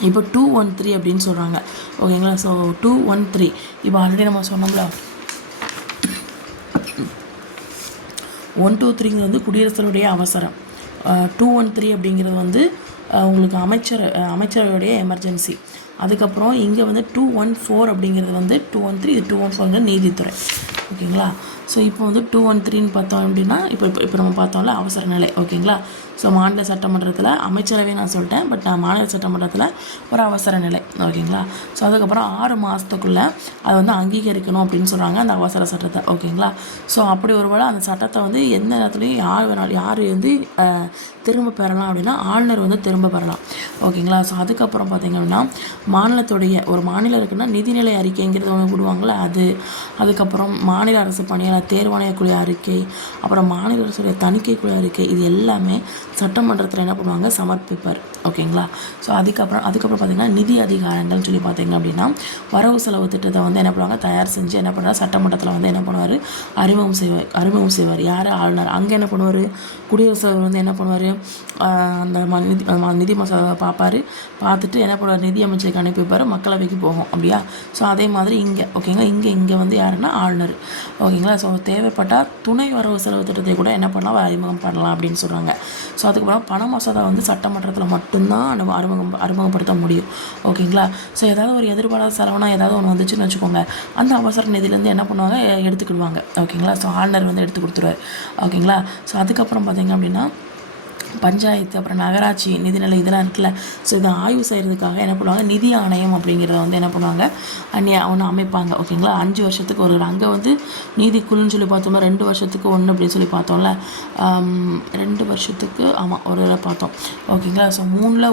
இப்போ 213 அப்படின்னு சொல்கிறாங்க. ஓகேங்களா. ஸோ 213 இப்போ ஆல்ரெடி நம்ம சொன்னோம்ல 123 வந்து குடியரசுடைய அவசரம். 213 அப்படிங்கிறது வந்து உங்களுக்கு அமைச்சரவையுடைய எமர்ஜென்சி. அதுக்கப்புறம் இங்கே வந்து 214 அப்படிங்கிறது வந்து 213 இது 214 நீதித்துறை. ஓகேங்களா. ஸோ இப்போ வந்து 213 பார்த்தோம் அப்படின்னா இப்போ நம்ம பார்த்தோம்ல அவசர நிலை. ஓகேங்களா. ஸோ மாநில சட்டமன்றத்தில் அமைச்சரவை நான் சொல்லிட்டேன், பட் மாநில சட்டமன்றத்தில் ஒரு அவசர நிலை. ஓகேங்களா. ஸோ அதுக்கப்புறம் 6 மாதத்துக்குள்ளே அதை வந்து அங்கீகரிக்கணும் அப்படின்னு சொல்கிறாங்க அந்த அவசர சட்டத்தை. ஓகேங்களா. ஸோ அப்படி ஒருவேளை அந்த சட்டத்தை வந்து எந்த நேரத்துலையும் யார் வந்து திரும்ப பெறலாம் அப்படின்னா ஆளுநர் வந்து திரும்ப பெறலாம். ஓகேங்களா. ஸோ அதுக்கப்புறம் பார்த்திங்க அப்படின்னா மாநிலத்துடைய ஒரு மாநிலம் இருக்குன்னா நிதிநிலை அறிக்கைங்கிறது ஒன்று விடுவாங்களே அது, அதுக்கப்புறம் மாநில அரசு பணியாளர் தேர்வாணைய குழு அறிக்கை, அப்புறம் மாநில அரசுடைய தணிக்கை குழு அறிக்கை, இது எல்லாமே சட்டமன்றத்தில் என்ன பண்ணுவாங்க சமர்ப்பிப்பார். ஓகேங்களா. ஸோ அதுக்கப்புறம் பார்த்திங்கன்னா நிதி அதிகாரங்கள்னு சொல்லி பார்த்திங்க அப்படின்னா செலவு திட்டத்தை வந்து என்ன பண்ணுவாங்க தயார் செஞ்சு என்ன பண்ணுறாரு சட்டமன்றத்தில் வந்து என்ன பண்ணுவார் அறிமுகம் செய்வார். யார் ஆளுநர். அங்கே என்ன பண்ணுவார் குடியரசுத் தலைவர் வந்து என்ன பண்ணுவார் அந்த நிதி மசோதாவை பார்த்துட்டு என்ன பண்ணுவார் நிதி அமைச்சருக்கு அனுப்பி வைப்பார், மக்களவைக்கு போகும். அப்படியா. ஸோ அதே மாதிரி இங்கே ஓகேங்களா இங்கே வந்து யாருன்னா ஆளுநர். ஓகேங்களா. ஸோ தேவைப்பட்டால் துணை செலவு திட்டத்தை கூட என்ன பண்ணலாம் அறிமுகம் பண்ணலாம் அப்படின்னு சொல்கிறாங்க. ஸோ அதுக்கப்புறம் பண மசோதா வந்து சட்டமன்றத்தில் மட்டும்தான் அறிமுகப்படுத்த முடியும். ஓகேங்களா. ஸோ ஏதாவது ஒரு எதிர்பாராத செலவுனா ஏதாவது ஒன்று வந்துச்சுன்னு வச்சுக்கோங்க, அந்த அவசர நிதியிலேருந்து என்ன பண்ணுவாங்க எடுத்துக்கிடுவாங்க. ஓகேங்களா. ஸோ ஆளுநர் வந்து எடுத்து கொடுத்துருவார். ஓகேங்களா. ஸோ அதுக்கப்புறம் பார்த்திங்க அப்படின்னா பஞ்சாயத்து அப்புறம் நகராட்சி நிதிநிலை இதெல்லாம் இருக்குல்ல. ஸோ இதை ஆய்வு செய்கிறதுக்காக என்ன பண்ணுவாங்க நிதி ஆணையம் அப்படிங்கிறத வந்து என்ன பண்ணுவாங்க ஒன்று அமைப்பாங்க. ஓகேங்களா. 5 வருஷத்துக்கு ஒரு அங்கே வந்து நீதிக்குழுன்னு சொல்லி பார்த்தோம்னா 2 வருஷத்துக்கு ஒன்று அப்படின்னு சொல்லி பார்த்தோம்ல. 2 வருஷத்துக்கு ஆமாம் ஒரு இடம் பார்த்தோம். ஓகேங்களா. ஸோ 3ல்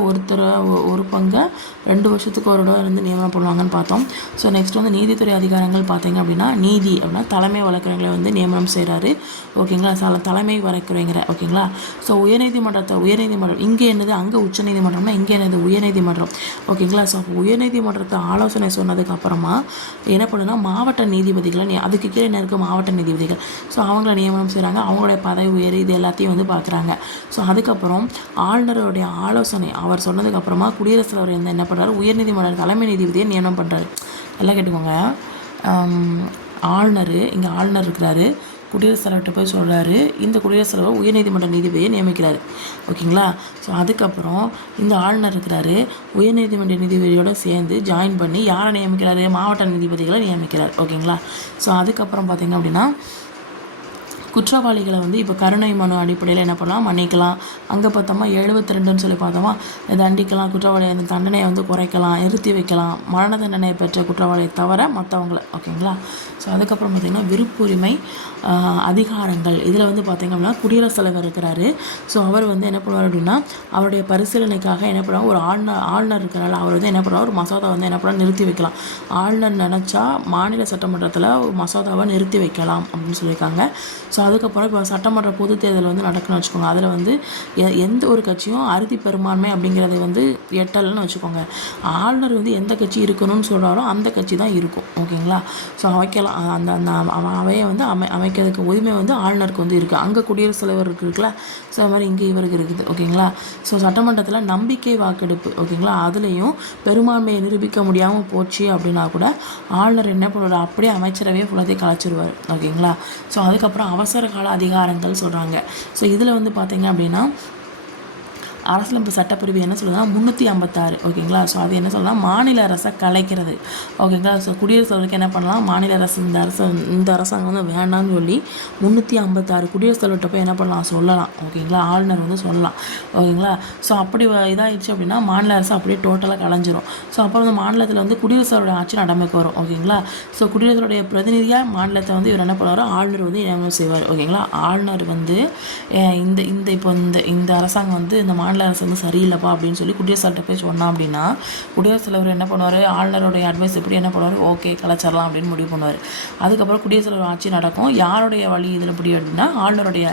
ஒரு பங்கை 2 வருஷத்துக்கு ஒரு இடம் இருந்து நியமனம் பண்ணுவாங்கன்னு பார்த்தோம். ஸோ நெக்ஸ்ட் வந்து நீதித்துறை அதிகாரங்கள் பார்த்தீங்க அப்படின்னா நீதி அப்படின்னா தலைமை வழக்கறிஞர்களை வந்து நியமனம் செய்கிறாரு. ஓகேங்களா. தலைமை வழக்கறிஞர். ஓகேங்களா. ஸோ உயர்நீதிமன்றம் இங்கே என்னது அங்கே உச்சநீதிமன்றம்னா இங்கே என்னது உயர்நீதிமன்றம். ஓகேங்களா. ஸோ உயர்நீதிமன்றத்தை ஆலோசனை சொன்னதுக்கு அப்புறமா என்ன பண்ணுன்னா மாவட்ட நீதிபதிகளை அதுக்கு கீழே என்ன இருக்குது மாவட்ட நீதிபதிகள். ஸோ அவங்கள நியமனம் செய்கிறாங்க. அவங்களுடைய பதவி உயர் இது எல்லாத்தையும் வந்து பார்க்குறாங்க. ஸோ அதுக்கப்புறம் ஆளுநருடைய ஆலோசனை அவர் சொன்னதுக்கப்புறமா குடியரசுத் தலைவர் வந்து என்ன பண்ணுறாரு உயர்நீதிமன்ற தலைமை நீதிபதியை நியமனம் பண்ணுறாரு. எல்லாம் கேட்டுக்கோங்க. இங்கே ஆளுநர் இருக்கிறாரு, குடியரசுத் தலைவர்கிட்ட போய் சொல்கிறாரு, இந்த குடியரசுத் தலைவர் உயர்நீதிமன்ற நீதிபதியை நியமிக்கிறாரு. ஓகேங்களா. ஸோ அதுக்கப்புறம் இந்த ஆளுநர் இருக்கிறாரு உயர்நீதிமன்ற நீதிபதியோடு சேர்ந்து ஜாயின் பண்ணி யாரை நியமிக்கிறாரு மாவட்ட நீதிபதிகளை நியமிக்கிறார். ஓகேங்களா. ஸோ அதுக்கப்புறம் பார்த்திங்க அப்படின்னா குற்றவாளிகளை வந்து இப்போ கருணை மனு அடிப்படையில் என்ன பண்ணலாம் மன்னிக்கலாம். அங்கே பார்த்தோமா 72ன்னு சொல்லி பார்த்தோமா தண்டிக்கலாம், குற்றவாளியை அந்த தண்டனையை வந்து குறைக்கலாம், நிறுத்தி வைக்கலாம், மரண தண்டனை பெற்ற குற்றவாளியை தவிர மற்றவங்களை. ஓகேங்களா. ஸோ அதுக்கப்புறம் பார்த்திங்கன்னா விருப்புரிமை அதிகாரங்கள் இதில் வந்து பார்த்திங்க அப்படின்னா குடியரசுத் தலைவர் இருக்கிறாரு. ஸோ அவர் வந்து என்ன பண்ணுவார் அப்படின்னா அவருடைய பரிசீலனைக்காக என்ன பண்ணுவாங்க ஒரு ஆளுநர் இருக்கிறாரு, அவர் வந்து என்ன பண்ணுவார் ஒரு மசோதா வந்து என்ன பண்ணால் நிறுத்தி வைக்கலாம். ஆளுநர் நினச்சா மாநில சட்டமன்றத்தில் ஒரு மசோதாவை நிறுத்தி வைக்கலாம் அப்படின்னு சொல்லியிருக்காங்க. ஸோ அதுக்கப்புறம் இப்போ சட்டமன்ற பொது தேர்தல் வந்து நடக்குன்னு வச்சுக்கோங்க, அதில் வந்து எந்த ஒரு கட்சியும் அறுதி பெரும்பான்மை அப்படிங்கிறத வந்து எட்டல்னு வச்சுக்கோங்க. ஆளுநர் வந்து எந்த கட்சி இருக்கணும்னு சொல்கிறாரோ அந்த கட்சி தான் இருக்கும். ஓகேங்களா. ஸோ அமைக்கலாம் அந்த அவையை வந்து அமைக்கிறதுக்கு உரிமை வந்து ஆளுநருக்கு வந்து இருக்குது. அங்கே குடியரசுத் தலைவர் இருக்குல்ல. ஸோ அது மாதிரி இங்கே இவருக்கு இருக்குது. ஓகேங்களா. ஸோ சட்டமன்றத்தில் நம்பிக்கை வாக்கெடுப்பு. ஓகேங்களா. அதுலேயும் பெரும்பான்மையை நிரூபிக்க முடியாமல் போச்சு அப்படின்னா கூட ஆளுநர் என்ன பண்ணுவார் அப்படியே அமைச்சரவையே ஃபுல்லாத்தையும் கலைச்சிருவார். ஓகேங்களா. ஸோ அதுக்கப்புறம் அவசர கால அதிகாரங்கள் சொல்கிறாங்க. ஸோ இதில் வந்து பார்த்திங்க அப்படின்னா அரசியலமைப்பு சட்டப்பிரிவு என்ன சொல்லுதுன்னா 356. ஓகேங்களா. ஸோ அது என்ன சொல்லலாம் மாநில அரசை கலைக்கிறது. ஓகேங்களா. ஸோ குடியரசுத் தலைவருக்கு என்ன பண்ணலாம் மாநில அரசு இந்த அரசாங்கம் வந்து வேண்டாம்னு சொல்லி 356 குடியரசுத் தலைவர்கிட்ட போய் என்ன பண்ணலாம் சொல்லலாம். ஓகேங்களா. ஆளுநர் வந்து சொல்லலாம். ஓகேங்களா. ஸோ அப்படி இதாகிடுச்சு அப்படின்னா மாநில அரசு அப்படியே டோட்டலாக கலைஞ்சிரும். ஸோ அப்புறம் வந்து மாநிலத்தில் வந்து குடியரசுத் தலைவருடைய ஆட்சி நடைமுறைக்கு வரும். ஓகேங்களா. ஸோ குடியரசுடைய பிரதிநிதியாக மாநிலத்தை வந்து இவர் என்ன பண்ணுவார் ஆளுநர் வந்து நியமனம் செய்வார். ஓகேங்களா. ஆளுநர் வந்து இந்த அரசாங்கம் வந்து இந்த மாநில மாநில அரசு வந்து சரியில்லைப்பா அப்படின்னு சொல்லி குடியரசுத் தலைவர்கிட்ட போய் சொன்னோம் அப்படின்னா குடியரசுத் தலைவர் என்ன பண்ணுவார், ஆளுநருடைய அட்வைஸ் எப்படி என்ன பண்ணுவார், ஓகே கலைச்சிடலாம் அப்படின்னு முடிவு பண்ணுவார். அதுக்கப்புறம் குடியரசுத் தலைவர் ஆட்சி நடக்கும். யாருடைய வழி இதில் எப்படி அப்படின்னா ஆளுநருடைய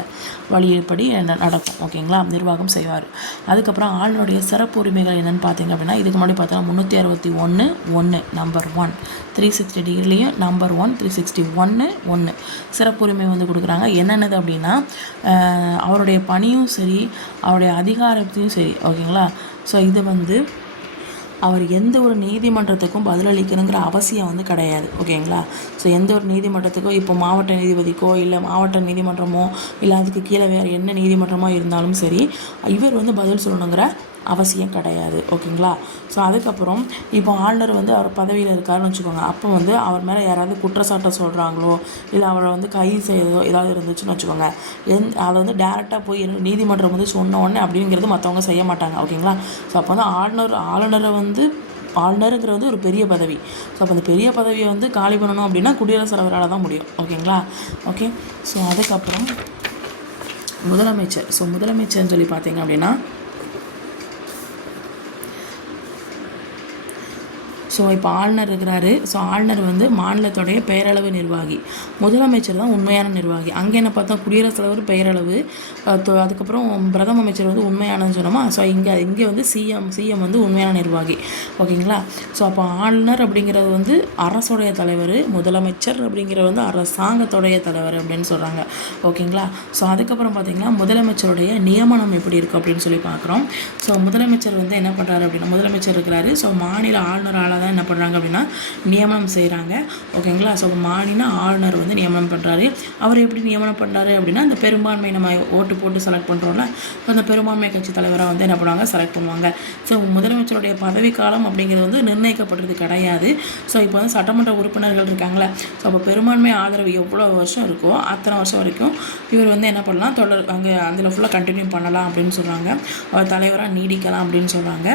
வழியப்படி நடக்கும். ஓகேங்களா, நிர்வாகம் செய்வார். அதுக்கப்புறம் ஆளுநருடைய சிறப்பு உரிமைகள் என்னென்னு பார்த்தீங்க அப்படின்னா இதுக்கு முன்னாடி பார்த்தோன்னா 361 நம்பர் 1 360 டிகிரிலையும் நம்பர் 1 361 சிறப்பு உரிமை வந்து கொடுக்குறாங்க. என்னென்னது அப்படின்னா அவருடைய பணியும் சரி அவருடைய அதிகாரத்தையும் சரி. ஓகேங்களா, ஸோ இது வந்து அவர் எந்த ஒரு நீதிமன்றத்துக்கும் பதிலளிக்கணுங்கிற அவசியம் வந்து கிடையாது. ஓகேங்களா, ஸோ எந்த ஒரு நீதிமன்றத்துக்கோ இப்போ மாவட்ட நீதிபதிக்கோ இல்லை மாவட்ட நீதிமன்றமோ இல்லை அதுக்கு கீழே வேறு என்ன நீதிமன்றமோ இருந்தாலும் சரி இவர் வந்து பதில் சொல்லணுங்கிற அவசியம் கிடையாது. ஓகேங்களா, ஸோ அதுக்கப்புறம் இப்போ ஆளுநர் வந்து அவர் பதவியில் இருக்காருன்னு வச்சுக்கோங்க. அப்போ வந்து அவர் மேலே யாராவது குற்றச்சாட்டை சொல்கிறாங்களோ இல்லை அவரை வந்து கைது செய்யறதோ ஏதாவது இருந்துச்சுன்னு வச்சுக்கோங்க, அதை வந்து டேரெக்டாக போய் நீதிமன்றம் வந்து சொன்ன உடனே அப்படிங்கிறது மற்றவங்க செய்ய மாட்டாங்க. ஓகேங்களா, ஸோ அப்போ வந்து ஆளுநரை வந்து ஆளுநருங்கிறது வந்து ஒரு பெரிய பதவி. ஸோ அப்போ அந்த பெரிய பதவியை வந்து காலி பண்ணணும் அப்படின்னா குடியரசுத் தலைவரால் தான் முடியும். ஓகேங்களா, ஓகே. ஸோ அதுக்கப்புறம் முதலமைச்சர். ஸோ முதலமைச்சர்னு சொல்லி பார்த்தீங்க அப்படின்னா ஸோ இப்போ ஆளுநர் இருக்கிறாரு. ஸோ ஆளுநர் வந்து மாநிலத்துடைய பெயரளவு நிர்வாகி, முதலமைச்சர் தான் உண்மையான நிர்வாகி. அங்கே என்ன பார்த்தா குடியரசுத் தலைவர் பெயரளவு, அதுக்கப்புறம் பிரதம அமைச்சர் வந்து உண்மையானன்னு சொன்னோமா. ஸோ இங்கே வந்து சிஎம் வந்து உண்மையான நிர்வாகி. ஓகேங்களா, ஸோ அப்போ ஆளுநர் அப்படிங்கிறது வந்து அரசுடைய தலைவர், முதலமைச்சர் அப்படிங்கிறது வந்து அரசாங்கத்துடைய தலைவர் அப்படின்னு சொல்கிறாங்க. ஓகேங்களா, ஸோ அதுக்கப்புறம் பார்த்திங்கன்னா முதலமைச்சருடைய நியமனம் எப்படி இருக்குது அப்படின்னு சொல்லி பார்க்குறோம். ஸோ முதலமைச்சர் வந்து என்ன பண்ணுறாரு அப்படின்னா முதலமைச்சர் இருக்கிறாரு. ஸோ மாநில ஆளுநரால் என்ன பண்ணுறாங்க அப்படின்னா நியமனம் செய்கிறாங்க. ஓகேங்களா, ஸோ மாநில ஆளுநர் வந்து நியமனம் பண்ணுறாரு. அவர் எப்படி நியமனம் பண்ணுறாரு அப்படின்னா அந்த பெரும்பான்மை நம்ம ஓட்டு போட்டு செலக்ட் பண்ணுறோம்ல, அந்த பெரும்பான்மை கட்சி தலைவராக வந்து என்ன பண்ணுவாங்க, செலக்ட் பண்ணுவாங்க. ஸோ முதலமைச்சருடைய பதவிக்காலம் அப்படிங்கிறது வந்து நிர்ணயிக்கப்படுறது கிடையாது. ஸோ இப்போ வந்து சட்டமன்ற உறுப்பினர்கள் இருக்காங்களே, ஸோ அப்போ பெரும்பான்மை ஆதரவு எவ்வளோ வருஷம் இருக்கோ அத்தனை வருஷம் வரைக்கும் இவர் வந்து என்ன பண்ணலாம், அங்கே அதில் ஃபுல்லாக கண்டினியூ பண்ணலாம் அப்படின்னு சொல்கிறாங்க. அவர் தலைவராக நீடிக்கலாம் அப்படின்னு சொல்கிறாங்க.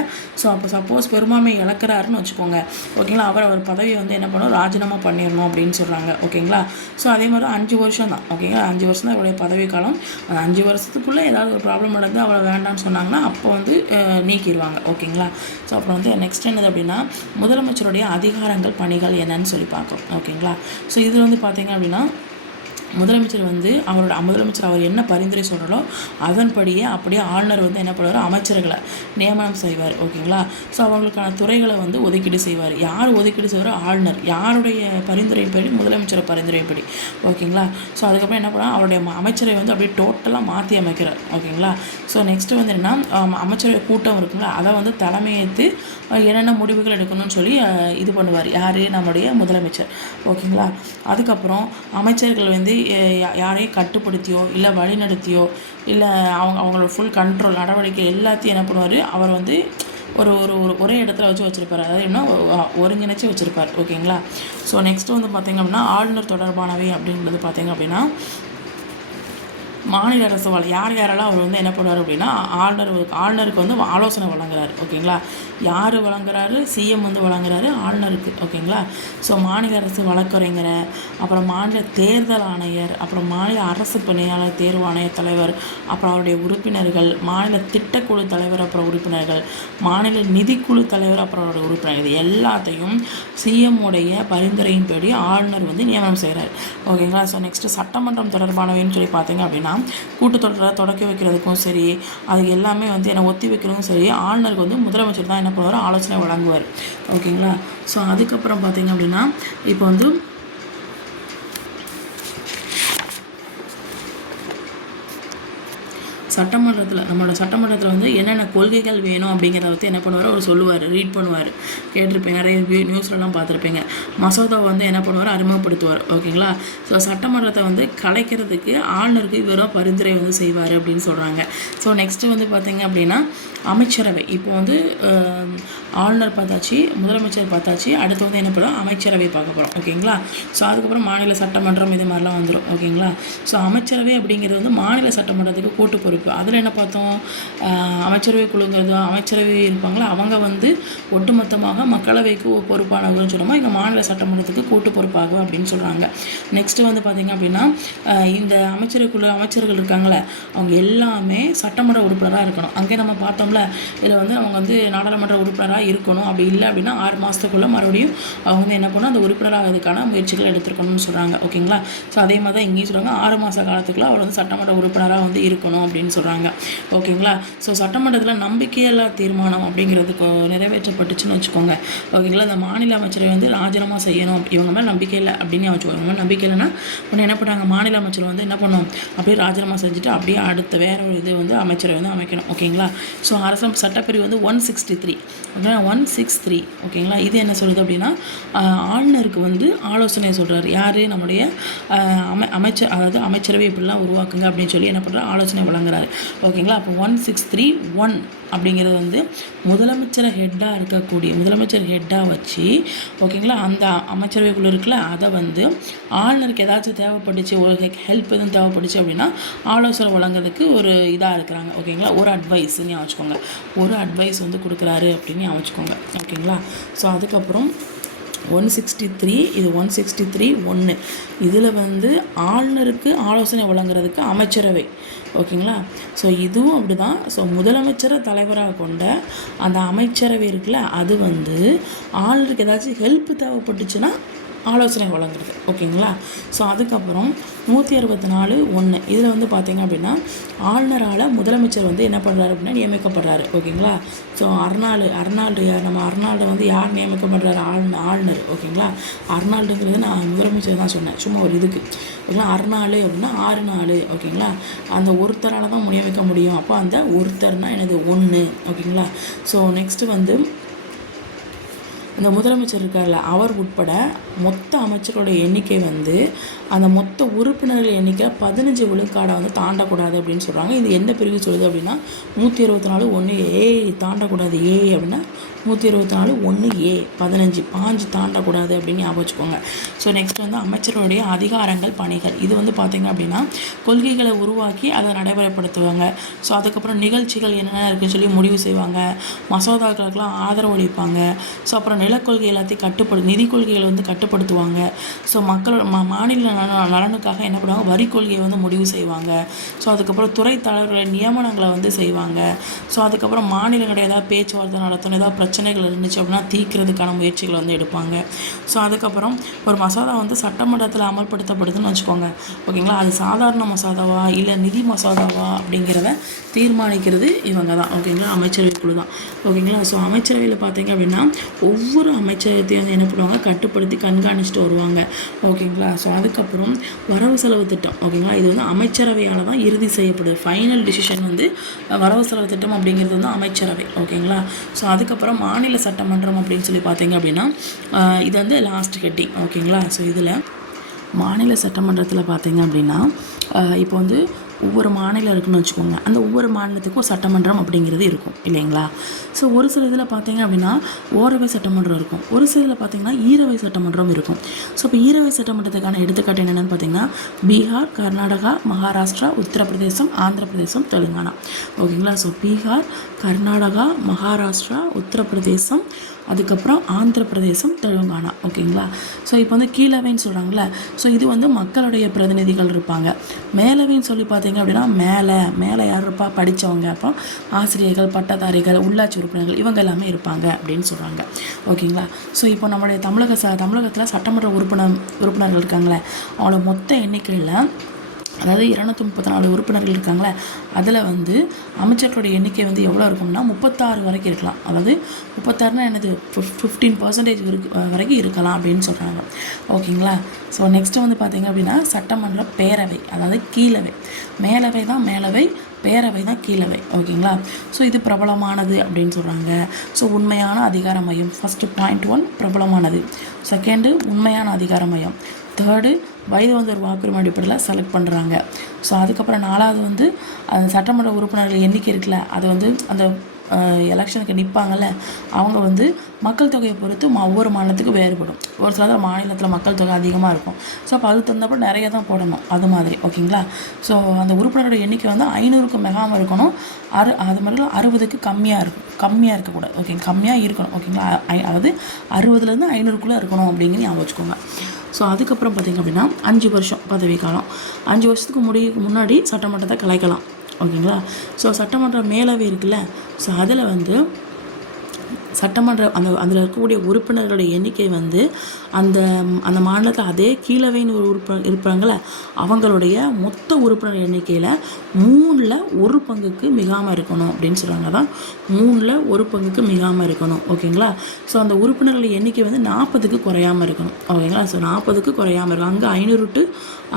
ஸோ அப்போ சப்போஸ் பெரும்பான்மை இழக்கிறாருன்னு வச்சுக்கோங்க. ஓகேங்களா, அவர் பதவியை வந்து என்ன பண்ணணும், ராஜினாமா பண்ணிடணும் அப்படின்னு சொல்கிறாங்க. ஓகேங்களா, ஸோ அதே மாதிரி 5 வருஷம் தான். ஓகேங்களா, 5 வருஷம் தான் அவருடைய பதவி காலம். 5 வருஷத்துக்குள்ளே ஏதாவது ஒரு ப்ராப்ளம் நடந்து அவரை வேண்டாம்னு சொன்னாங்கன்னா அப்போ வந்து நீக்கிடுவாங்க. ஓகேங்களா, ஸோ அப்புறம் வந்து நெக்ஸ்ட் என்னது அப்படின்னா முதலமைச்சருடைய அதிகாரங்கள் பணிகள் என்னன்னு சொல்லி பார்க்கும். ஓகேங்களா, ஸோ இது வந்து பார்த்தீங்க அப்படின்னா முதலமைச்சர் வந்து முதலமைச்சர் அவர் என்ன பரிந்துரை சொல்கிறாரோ அதன்படியே அப்படியே ஆளுநர் வந்து என்ன பண்ணுவார், அமைச்சர்களை நியமனம் செய்வார். ஓகேங்களா, ஸோ அவங்களுக்கான துறைகளை வந்து ஒதுக்கீடு செய்வார். யார் ஒதுக்கீடு செய்வாரோ ஆளுநர், யாருடைய பரிந்துரைப்படி, முதலமைச்சர் பரிந்துரைப்படி. ஓகேங்களா, ஸோ அதுக்கப்புறம் என்ன பண்ணால் அவருடைய அமைச்சரை வந்து அப்படியே டோட்டலாக மாற்றி அமைக்கிறார். ஓகேங்களா, ஸோ நெக்ஸ்ட்டு வந்து என்னென்னா அமைச்சரவை கூட்டம் இருக்குங்களா அதை வந்து தலைமையேற்று என்னென்ன முடிவுகள் எடுக்கணும்னு சொல்லி இது பண்ணுவார். யார், நம்முடைய முதலமைச்சர். ஓகேங்களா, அதுக்கப்புறம் அமைச்சர்கள் வந்து யாரையும் கட்டுப்படுத்தியோ இல்லை வழிநடத்தியோ இல்லை அவங்களோட ஃபுல் கண்ட்ரோல் நடவடிக்கை எல்லாத்தையும் என்ன பண்ணுவார், அவர் வந்து ஒரே இடத்துல வச்சுருப்பார். அதாவது என்ன ஒருங்கிணைச்சி வச்சுருப்பார். ஓகேங்களா, ஸோ நெக்ஸ்ட்டு வந்து பார்த்திங்க அப்படின்னா ஆளுநர் தொடர்பானவை அப்படின்றது பார்த்திங்க அப்படின்னா மாநில அரசு யாரெல்லாம் அவர் வந்து என்ன பண்ணுவார் அப்படின்னா ஆளுநருக்கு வந்து ஆலோசனை வழங்குறாரு. ஓகேங்களா, யார் வழங்குறாரு, சிஎம் வந்து வழங்குறாரு ஆளுநருக்கு. ஓகேங்களா, ஸோ மாநில அரசு வழக்கறிஞரை, அப்புறம் மாநில தேர்தல் ஆணையர், அப்புறம் மாநில அரசு பணியாளர் தேர்வு ஆணைய தலைவர், அப்புறம் அவருடைய உறுப்பினர்கள், மாநில திட்டக்குழு தலைவர், அப்புறம் உறுப்பினர்கள், மாநில நிதிக்குழு தலைவர், அப்புறம் அவருடைய உறுப்பினர்கள், இது எல்லாத்தையும் சிஎம் உடைய பரிந்துரையின்படி ஆளுநர் வந்து நியமனம் செய்கிறார். ஓகேங்களா, ஸோ நெக்ஸ்ட்டு சட்டமன்றம் தொடர்பானவைன்னு சொல்லி பார்த்தீங்க அப்படின்னா கூட்டத்தொடரை தொடக்கி வைக்கிறதுக்கும் சரி அது எல்லாமே வந்து என்ன ஒத்தி வைக்கிறதுக்கும் சரி ஆளுநருக்கு வந்து முதலமைச்சர் தான் என்ன பண்ணுவார், ஆலோசனை வழங்குவார். ஓகேங்களா, ஸோ அதுக்கப்புறம் பார்த்தீங்க அப்படின்னா இப்போ வந்து நம்மளோட சட்டமன்றத்தில் வந்து என்னென்ன கொள்கைகள் வேணும் அப்படிங்கிறத வந்து என்ன பண்ணுவார், அவர் சொல்லுவார், ரீட் பண்ணுவார். கேட்டிருப்பீங்க, நிறைய நியூஸ்லலாம் பார்த்துருப்பீங்க. மசோதாவை வந்து என்ன பண்ணுவார், அறிமுகப்படுத்துவார். ஓகேங்களா, ஸோ சட்டமன்றத்தை வந்து கலைக்கிறதுக்கு ஆளுநருக்கு இவரும் பரிந்துரை வந்து செய்வார் அப்படின்னு சொல்கிறாங்க. ஸோ நெக்ஸ்ட்டு வந்து பார்த்திங்க அப்படின்னா அமைச்சரவை. இப்போ வந்து ஆளுநர் பார்த்தாச்சு, முதலமைச்சர் பார்த்தாச்சு, அடுத்து வந்து என்ன பண்ணுறோம், அமைச்சரவை பார்க்க போகிறோம். ஓகேங்களா, ஸோ அதுக்கப்புறம் மாநில சட்டமன்றம் இது மாதிரிலாம் வந்துடும். ஓகேங்களா, ஸோ அமைச்சரவை அப்படிங்கிறது வந்து மாநில சட்டமன்றத்துக்கு கூட்டு பொறுப்பு. அமைப்பு. அதில் என்ன பார்த்தோம், அமைச்சரவை குழுங்கிறது அமைச்சரவை இருப்பாங்களா அவங்க வந்து ஒட்டுமொத்தமாக மக்களவைக்கு பொறுப்பானவர்கள்னு சொல்லுவோம். இங்கே மாநில சட்டமன்றத்துக்கு கூட்டு பொறுப்பாக அப்படின்னு சொல்கிறாங்க. நெக்ஸ்ட்டு வந்து பார்த்திங்க அப்படின்னா இந்த அமைச்சரவை குழு அமைச்சர்கள் இருக்காங்களே அவங்க எல்லாமே சட்டமன்ற உறுப்பினராக இருக்கணும். அங்கே நம்ம பார்த்தோம்ல இதில் வந்து அவங்க வந்து நாடாளுமன்ற உறுப்பினராக இருக்கணும். அப்படி இல்லை அப்படின்னா 6 மாதத்துக்குள்ளே மறுபடியும் அவங்க வந்து என்ன பண்ணணும், அந்த உறுப்பினராகிறதுக்கான முயற்சிகள் எடுத்துருக்கணும்னு சொல்கிறாங்க. ஓகேங்களா. ஸோ அதே மாதிரி தான் இங்கேயும் சொல்கிறாங்க 6 மாத காலத்துக்குள்ள அவர் வந்து சட்டமன்ற உறுப்பினராக வந்து இருக்கணும் அப்படின்னு சொல்கிறாங்க. ஓகேங்களா. ஸோ சட்டமன்றத்தில் நம்பிக்கையில்லா தீர்மானம் அப்படிங்கிறதுக்கு நிறைவேற்றப்பட்டுச்சுன்னு வச்சுக்கோங்க. ஓகேங்களா. இந்த மாநில அமைச்சரை வந்து ராஜினாமா செய்யணும், இவங்க மேலே நம்பிக்கை இல்லை அப்படின்னு வச்சுக்கோங்க. இவங்க மேலே நம்பிக்கை இல்லைன்னா உடனே என்ன பண்ணுறாங்க, மாநில அமைச்சர் வந்து என்ன பண்ணும், அப்படியே ராஜினாமா செஞ்சுட்டு அப்படியே அடுத்த வேற ஒரு இது வந்து அமைச்சரை வந்து அமைக்கணும். ஓகேங்களா. ஸோ அரசு சட்டப்பிரிவு வந்து 163 ஓகேங்களா 163 ஓகேங்களா. இது என்ன சொல்லுது அப்படின்னா ஆளுநருக்கு வந்து ஆலோசனை சொல்கிறார். யார், நம்முடைய அமைச்சர், அதாவது அமைச்சரவை இப்படிலாம் உருவாக்குங்க அப்படின்னு சொல்லி என்ன பண்ணுறாரு, ஆலோசனை வழங்குறாரு. ஓகேங்களா. அப்போ 163(1) அப்படிங்கிறது வந்து முதலமைச்சரை முதலமைச்சர் ஹெட்டாக வச்சு ஓகேங்களா அந்த அமைச்சரவை குழு இருக்குல்ல அதை வந்து ஆளுநருக்கு ஏதாச்சும் தேவைப்பட்டுச்சு, ஒரு ஹெல்ப் எதுவும் தேவைப்பட்டுச்சு அப்படின்னா ஆலோசனை வழங்குறதுக்கு ஒரு இதாக இருக்கிறாங்க. ஓகேங்களா. ஒரு அட்வைஸ்ன்னு வச்சுக்கோங்க, ஒரு அட்வைஸ் வந்து கொடுக்குறாரு அப்படின்னு வச்சுக்கோங்க. ஓகேங்களா. ஸோ அதுக்கப்புறம் 163 இது 163(1) இதில் வந்து ஆளுநருக்கு ஆலோசனை வழங்குறதுக்கு அமைச்சரவை. ஓகேங்களா. ஸோ இதுவும் அப்படி தான். ஸோ முதலமைச்சரை தலைவராக கொண்ட அந்த அமைச்சரவை இருக்குல்ல அது வந்து ஆளுநருக்கு ஏதாச்சும் ஹெல்ப் தேவைப்பட்டுச்சுன்னா ஆலோசனை வழங்குறது. ஓகேங்களா. ஸோ அதுக்கப்புறம் 164(1) இதில் வந்து பார்த்திங்க அப்படின்னா ஆளுநரால் முதலமைச்சர் வந்து என்ன பண்ணுறாரு அப்படின்னா நியமிக்கப்படுறாரு. ஓகேங்களா. ஸோ நம்ம அர்னால்டை வந்து யார் நியமிக்கப்படுறாரு, ஆளுநர். ஓகேங்களா. அர்னால்டுங்கிறது நான் முதலமைச்சர் தான் சொன்னேன், சும்மா ஒரு இதுக்கு. ஓகேங்களா. அர்னாலு அப்படின்னா 6 நாள். ஓகேங்களா. அந்த ஒருத்தரால் தான் நியமிக்க முடியும். அப்போ அந்த ஒருத்தர்னால் எனது 1. ஓகேங்களா. ஸோ நெக்ஸ்ட்டு வந்து இந்த முதலமைச்சர் இருக்கார்ல அவர் உட்பட மொத்த அமைச்சர்களுடைய எண்ணிக்கை வந்து அந்த மொத்த உறுப்பினர்கள் எண்ணிக்கை 15 விழுக்காடை வந்து தாண்டக்கூடாது அப்படின்னு சொல்கிறாங்க. இது என்ன பிரிவு சொல்லுது அப்படின்னா 164(1)A தாண்டக்கூடாது. ஏ அப்படின்னா 164(1)A 15 தாண்டக்கூடாது அப்படின்னு ஞாபகம் வச்சுக்கோங்க. ஸோ நெக்ஸ்ட் வந்து அமைச்சருடைய அதிகாரங்கள், பணிகள். இது வந்து பார்த்திங்க அப்படின்னா கொள்கைகளை உருவாக்கி அதை நடைமுறைப்படுத்துவாங்க. ஸோ அதுக்கப்புறம் நிகழ்ச்சிகள் என்னென்ன இருக்குன்னு சொல்லி முடிவு செய்வாங்க. மசோதாக்களுக்கெல்லாம் ஆதரவு அளிப்பாங்க. ஸோ அப்புறம் நிலக்கொள்கை எல்லாத்தையும் நிதி கொள்கைகளை வந்து கட்டுப்படுத்துவாங்க. ஸோ மக்களோட மாநில நலனுக்காக என்ன பண்ணுவாங்க, வரி கொள்கையை வந்து முடிவு செய்வாங்க. ஸோ அதுக்கப்புறம் துறை தலைவர்களுடைய நியமனங்களை வந்து செய்வாங்க. ஸோ அதுக்கப்புறம் மாநிலங்களுடைய ஏதாவது பேச்சுவார்த்தை நடத்தணும், ஏதாவது பிரச்சனைகள் இருந்துச்சு அப்படின்னா தீர்க்கிறதுக்கான முயற்சிகளை வந்து எடுப்பாங்க. ஸோ அதுக்கப்புறம் ஒரு மசோதா வந்து சட்டமன்றத்தில் அமல்படுத்தப்படுதுன்னு வச்சுக்கோங்க. ஓகேங்களா. அது சாதாரண மசோதாவா இல்லை நிதி மசோதாவா அப்படிங்கிறத தீர்மானிக்கிறது இவங்க தான். ஓகேங்களா. அமைச்சரவை குழு தான். ஓகேங்களா. ஸோ அமைச்சரவையில் பார்த்தீங்க அப்படின்னா ஒவ்வொரு அமைச்சகத்தையும் வந்து என்ன பண்ணுவாங்க, கட்டுப்படுத்தி கண்காணிச்சுட்டு வருவாங்க. ஓகேங்களா. ஸோ அதுக்கப்புறம் வரவு செலவு திட்டம். ஓகேங்களா. இது வந்து அமைச்சரவையால் தான் இறுதி செய்யப்படுது. ஃபைனல் டிசிஷன் வந்து வரவு செலவு திட்டம் அப்படிங்கிறது வந்து அமைச்சரவை. ஓகேங்களா. ஸோ அதுக்கப்புறம் மாநில சட்டமன்றம் அப்படின்னு சொல்லி பார்த்தீங்க அப்படின்னா இது வந்து லாஸ்ட் ஹெட்டிங். ஓகேங்களா. ஸோ இதில் மாநில சட்டமன்றத்தில் பார்த்தீங்க அப்படின்னா இப்போ வந்து ஒவ்வொரு மாநிலம் இருக்குன்னு வச்சுக்கோங்க. அந்த ஒவ்வொரு மாநிலத்துக்கும் சட்டமன்றம் அப்படிங்கிறது இருக்கும் இல்லைங்களா. ஸோ ஒரு சில இதில் பார்த்தீங்க அப்படின்னா ஓரவை சட்டமன்றம் இருக்கும், ஒரு சில இதில் பார்த்தீங்கன்னா ஈரவை சட்டமன்றம் இருக்கும். ஸோ இப்போ ஈரவை சட்டமன்றத்துக்கான எடுத்துக்காட்டு என்னென்னு பார்த்தீங்கன்னா பீகார், கர்நாடகா, மகாராஷ்டிரா, உத்தரப்பிரதேசம், ஆந்திர பிரதேசம், தெலுங்கானா. ஓகேங்களா. ஸோ பீகார், கர்நாடகா, மகாராஷ்டிரா, உத்தரப்பிரதேசம், அதுக்கப்புறம் ஆந்திர பிரதேசம், தெலுங்கானா. ஓகேங்களா. ஸோ இப்போ வந்து கீழவைன்னு சொல்கிறாங்களே, ஸோ இது வந்து மக்களுடைய பிரதிநிதிகள் இருப்பாங்க. மேலவைன்னு சொல்லி பார்த்தீங்க அப்படின்னா மேலே யார் இருப்பா, படித்தவங்க. அப்போ ஆசிரியர்கள், பட்டதாரிகள், உள்ளாட்சி உறுப்பினர்கள் இவங்க எல்லாமே இருப்பாங்க அப்படின்னு சொல்கிறாங்க. ஓகேங்களா. ஸோ இப்போ நம்மளுடைய தமிழகத்தில் சட்டமன்ற உறுப்பினர்கள் இருக்காங்களே அவங்களோட மொத்த எண்ணிக்கையில், அதாவது 234 உறுப்பினர்கள் இருக்காங்களே அதில் வந்து அமைச்சர்களுடைய எண்ணிக்கை வந்து எவ்வளோ இருக்கும்னா 36 வரைக்கும் இருக்கலாம். அதாவது 36னா என்னது 15% வரைக்கும் இருக்கலாம் அப்படின்னு சொல்கிறாங்க. ஓகேங்களா. ஸோ நெக்ஸ்ட்டு வந்து பார்த்திங்க அப்படின்னா சட்டமன்ற பேரவை, அதாவது கீழவை. மேலவை தான் மேலவை, பேரவை தான் கீழவை. ஓகேங்களா. ஸோ இது பிரபலமானது அப்படின்னு சொல்கிறாங்க. ஸோ உண்மையான அதிகார மையம். ஃபஸ்ட்டு பாயிண்ட் 1 பிரபலமானது, செகண்டு உண்மையான அதிகார மையம், தேர்டு வயது வந்து ஒரு வாக்குரிமை அடிப்படையில் செலக்ட் பண்ணுறாங்க. ஸோ அதுக்கப்புறம் 4வது வந்து அந்த சட்டமன்ற உறுப்பினர்கள் எண்ணிக்கை இருக்குல்ல அதை வந்து அந்த எலெக்ஷனுக்கு நிற்பாங்கள்ல அவங்க வந்து மக்கள் தொகையை பொறுத்து ஒவ்வொரு மாநிலத்துக்கு வேறுபடும். ஒரு சில மாநிலத்தில் மக்கள் தொகை அதிகமாக இருக்கும். ஸோ அப்போ அதுக்கு தகுந்தப்போ நிறைய தான் போடணும் அது மாதிரி. ஓகேங்களா? ஸோ அந்த உறுப்பினரோட எண்ணிக்கை வந்து 500க்கு மிகாமல் இருக்கணும். அது மாதிரி 60க்கு கம்மியாக இருக்கக்கூடாது. ஓகேங்க, கம்மியாக இருக்கணும். ஓகேங்களா? அதாவது 60லேருந்து 500க்குள்ளே இருக்கணும் அப்படிங்கிறது ஞாபகம் வச்சுக்கோங்க. ஸோ அதுக்கப்புறம் பார்த்திங்க அப்படின்னா 5 வருஷம் பதவி காலம். 5 வருஷத்துக்கு முன்னாடி சட்டமன்றத்தை கலைக்கலாம். ஓகேங்களா? ஸோ சட்டமன்ற மேலவை இருக்குல்ல, ஸோ அதில் வந்து சட்டமன்ற அதில் இருக்கக்கூடிய உறுப்பினர்களுடைய எண்ணிக்கை வந்து அந்த மாநிலத்தில் அதே கீழவைன்னு ஒரு இருப்பாங்கள அவங்களுடைய மொத்த உறுப்பினர் எண்ணிக்கையில் 1/3 மிகாமல் இருக்கணும் அப்படின்னு சொல்கிறாங்க. தான் 1/3 மிகாமல் இருக்கணும். ஓகேங்களா? ஸோ அந்த உறுப்பினர்களுடைய எண்ணிக்கை வந்து 40க்கு குறையாமல் இருக்கணும். ஓகேங்களா? ஸோ 40க்கு குறையாமல் இருக்கும். அங்கே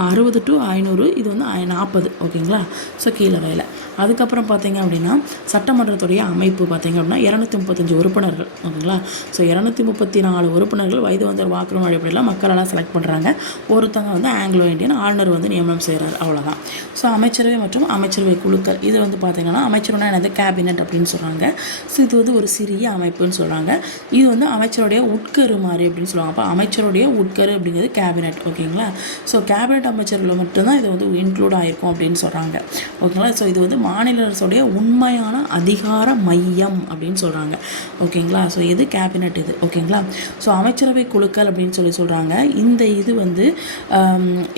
60 to 500, இது வந்து 40. ஓகேங்களா? ஸோ கீழவையில். அதுக்கப்புறம் பார்த்தீங்க அப்படின்னா சட்டமன்றத்துடைய அமைப்பு பார்த்தீங்க அப்படின்னா 235 உறுப்பினர்கள். ஓகேங்களா? ஸோ 234 உறுப்பினர்கள் வயது வந்த வாக்குறுதி அடிப்படையில் மக்களால் செலக்ட் பண்ணுறாங்க. ஒருத்தவங்க வந்து ஆங்கிலோ இந்தியன், ஆளுநர் வந்து நியமனம் செய்கிறார். அவ்வளோதான். ஸோ அமைச்சரவை மற்றும் அமைச்சரவை குழுக்கள் இது வந்து பார்த்திங்கன்னா அமைச்சருனா என்னது கேபினட் அப்படின்னு சொல்கிறாங்க. ஸோ இது வந்து ஒரு சிறிய அமைப்புன்னு சொல்கிறாங்க. இது வந்து அமைச்சருடைய உட்கரு மாதிரி அப்படின்னு சொல்லுவாங்க. அப்போ அமைச்சருடைய உட்கரு அப்படிங்கிறது கேபினட். ஓகேங்களா? ஸோ கேபினட் அமைச்சரில் மட்டும்தான் இது வந்து இன்க்ளூட் ஆகிருக்கும் அப்படின்னு சொல்கிறாங்க. ஓகேங்களா? ஸோ இது வந்து மாநில அரசுடைய உண்மையான அதிகார மையம் அப்படின்னு சொல்கிறாங்க. ஓகேங்களா? ஸோ இது கேபினட் இது. ஓகேங்களா? ஸோ அமைச்சரவை குழுக்கள் அப்படின்னு சொல்கிறாங்க. இது வந்து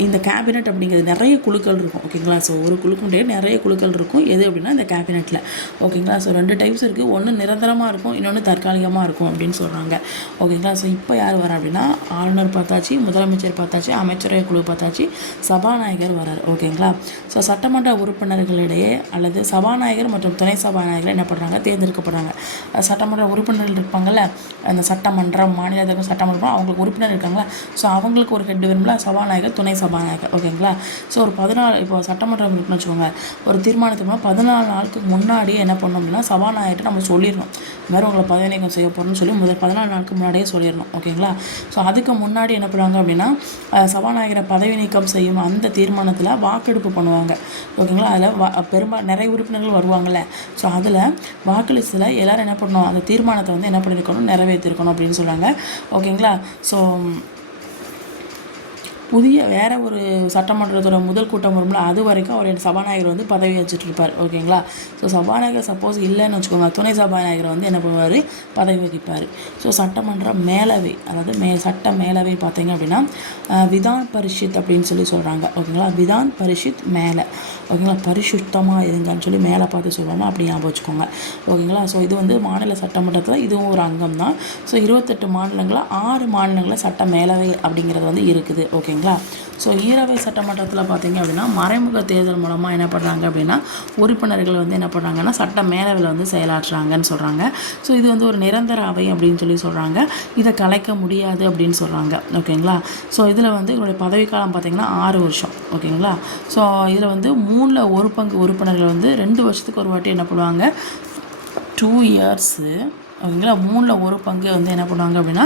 இந்த கேபினட் அப்படிங்கிறது நிறைய குழுக்கள் இருக்கும். ஓகேங்களா? ஸோ ஒரு குழுக்கு நிறைய குழுக்கள் இருக்கும். எது அப்படின்னா இந்த கேபினெட்டில். ஓகேங்களா? ஸோ 2 டைப்ஸ் இருக்குது. ஒன்று நிரந்தரமாக இருக்கும், இன்னொன்று தற்காலிகமாக இருக்கும் அப்படின்னு சொல்கிறாங்க. ஓகேங்களா? ஸோ இப்போ யார் வரா அப்படின்னா ஆளுநர் பார்த்தாச்சு, முதலமைச்சர் பார்த்தாச்சு, அமைச்சரவை குழு பார்த்தாச்சு, சபாநாயகர் வரார். ஓகேங்களா? ஸோ சட்டமன்ற உறுப்பினர்களிடையே அல்லது சபாநாயகர் மற்றும் துணை சபாநாயகர் என்ன பண்ணுறாங்க, தேர்ந்தெடுக்கப்படுறாங்க. சட்டமன்ற உறுப்பினர்கள் இருப்பாங்கள்ல, அந்த சட்டமன்றம் மாநிலத்துக்கு சட்டமன்றம் அவங்களுக்கு உறுப்பினர் இருக்காங்களா, ஸோ அவங்களுக்கு ஒரு ஹெட் வரும்ல, சபாநாயகர் துணை சபாநாயகர். ஓகேங்களா? ஸோ ஒரு 14 இப்போ சட்டமன்றம் இருக்குன்னு வச்சுக்கோங்க, ஒரு தீர்மானத்துக்கு 14 நாளுக்கு முன்னாடியே என்ன பண்ணணும் அப்படின்னா சபாநாயகர்கிட்ட நம்ம சொல்லிடணும், இந்த மாதிரி உங்களை பதவி நீக்கம் செய்ய போகிறோம்னு சொல்லி 14 நாளுக்கு முன்னாடியே சொல்லிடணும். ஓகேங்களா? ஸோ அதுக்கு முன்னாடி என்ன பண்ணுவாங்க அப்படின்னா சபாநாயகரை பதவி நீக்கம் செய்யும் அந்த தீர்மானத்தில் வாக்கெடுப்பு பண்ணுவாங்க. ஓகேங்களா? அதில் நிறைய உறுப்பினர்கள் வருவாங்கள்ல, ஸோ அதில் வாக்களித்தில் எல்லோரும் என்ன பண்ணணும், அந்த தீர்மானத்தை வந்து என்ன பண்ணியிருக்கணும், நிறைவேற்றிருக்கணும் அப்படின்னு சொல்கிறாங்க. ஓகேங்களா? ஸோ புதிய வேறு ஒரு சட்டமன்றத்தோட முதல் கூட்டம் வரும்ல, அது வரைக்கும் அவர் சபாநாயகர் வந்து பதவி வச்சுட்டு இருப்பார். ஓகேங்களா? ஸோ சபாநாயகர் சப்போஸ் இல்லைன்னு வச்சுக்கோங்க, துணை சபாநாயகர் வந்து என்ன பண்ணுவார், பதவி வகிப்பார். ஸோ சட்டமன்ற மேலவை, அதாவது சட்ட மேலவை பார்த்தீங்க அப்படின்னா விதான் பரிஷத் அப்படின்னு சொல்கிறாங்க. ஓகேங்களா? விதான் பரிஷத் மேலே. ஓகேங்களா? பரிசுத்தமாக இருங்கன்னு சொல்லி மேலே பார்த்து சொல்லுவாங்க, அப்படி ஞாபகம் வச்சுக்கோங்க. ஓகேங்களா? ஸோ இது வந்து மாநில சட்டமன்றத்தில் இதுவும் ஒரு அங்கம் தான். ஸோ 28 மாநிலங்களில் 6 மாநிலங்களில் சட்ட மேலவை அப்படிங்கிறது வந்து இருக்குது. ஓகேங்களா? ஸோ ஈரவை சட்டமன்றத்தில் பார்த்தீங்க அப்படின்னா மறைமுக தேர்தல் மூலமாக என்ன பண்ணுறாங்க அப்படின்னா உறுப்பினர்கள் வந்து என்ன பண்ணுறாங்கன்னா சட்ட மேலவையில் வந்து செயலாற்றுறாங்கன்னு சொல்கிறாங்க. ஸோ இது வந்து ஒரு நிரந்தர அவை அப்படின்னு சொல்கிறாங்க. இதை கலைக்க முடியாது அப்படின்னு சொல்கிறாங்க. ஓகேங்களா? ஸோ இதில் வந்து இவங்களுடைய பதவிக்காலம் பார்த்திங்கன்னா 6 வருஷம். ஓகேங்களா? ஸோ இதில் வந்து 3/4 உறுப்பினர்கள் வந்து 2 வருஷத்துக்கு ஒரு வாட்டி என்ன பண்ணுவாங்க, 2 இயர்ஸு. ஓகேங்களா? 3/4 வந்து என்ன பண்ணுவாங்க அப்படின்னா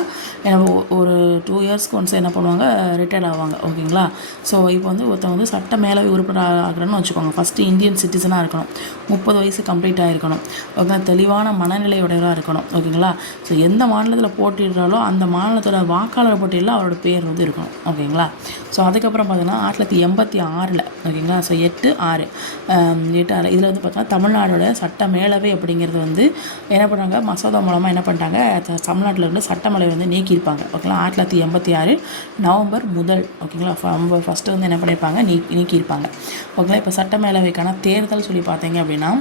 ஒரு 2 இயர்ஸ்க்கு ஒன்ஸ் என்ன பண்ணுவாங்க, ரிட்டையர்ட் ஆவாங்க. ஓகேங்களா? ஸோ இப்போ வந்து ஒருத்தவங்க வந்து சட்ட மேலவை உறுப்பினர் ஆகிறன்னு வச்சுக்கோங்க. ஃபஸ்ட்டு இந்தியன் சிட்டிசனாக இருக்கணும், 30 வயசு கம்ப்ளீட் ஆகிருக்கணும். ஓகேங்களா? தெளிவான மனநிலையுடையவராக இருக்கணும். ஓகேங்களா? ஸோ எந்த மாநிலத்தில் போட்டிடுறாலோ அந்த மாநிலத்தோட வாக்காளர் பட்டியலில் அவரோட பேர் வந்து இருக்கணும். ஓகேங்களா? ஸோ அதுக்கப்புறம் பார்த்தீங்கன்னா 1986, ஓகேங்களா? ஸோ 8/6 இதில் வந்து பார்த்தீங்கன்னா தமிழ்நாடோட சட்ட மேலவை அப்படிங்கிறது வந்து என்ன பண்ணாங்க, மசோதா மூலமாக என்ன பண்ணிட்டாங்க, தமிழ்நாட்டில் இருந்து சட்டமேலவை வந்து நீக்கியிருப்பாங்க. ஓகேங்களா? 1986 நவம்பர் 1. ஓகேங்களா? ஃபஸ்ட்டு வந்து என்ன பண்ணியிருப்பாங்க, நீக்கியிருப்பாங்க. ஓகேங்களா? இப்போ சட்டமேலவைக்கான தேர்தல் சொல்லி பார்த்தீங்க அப்படின்னா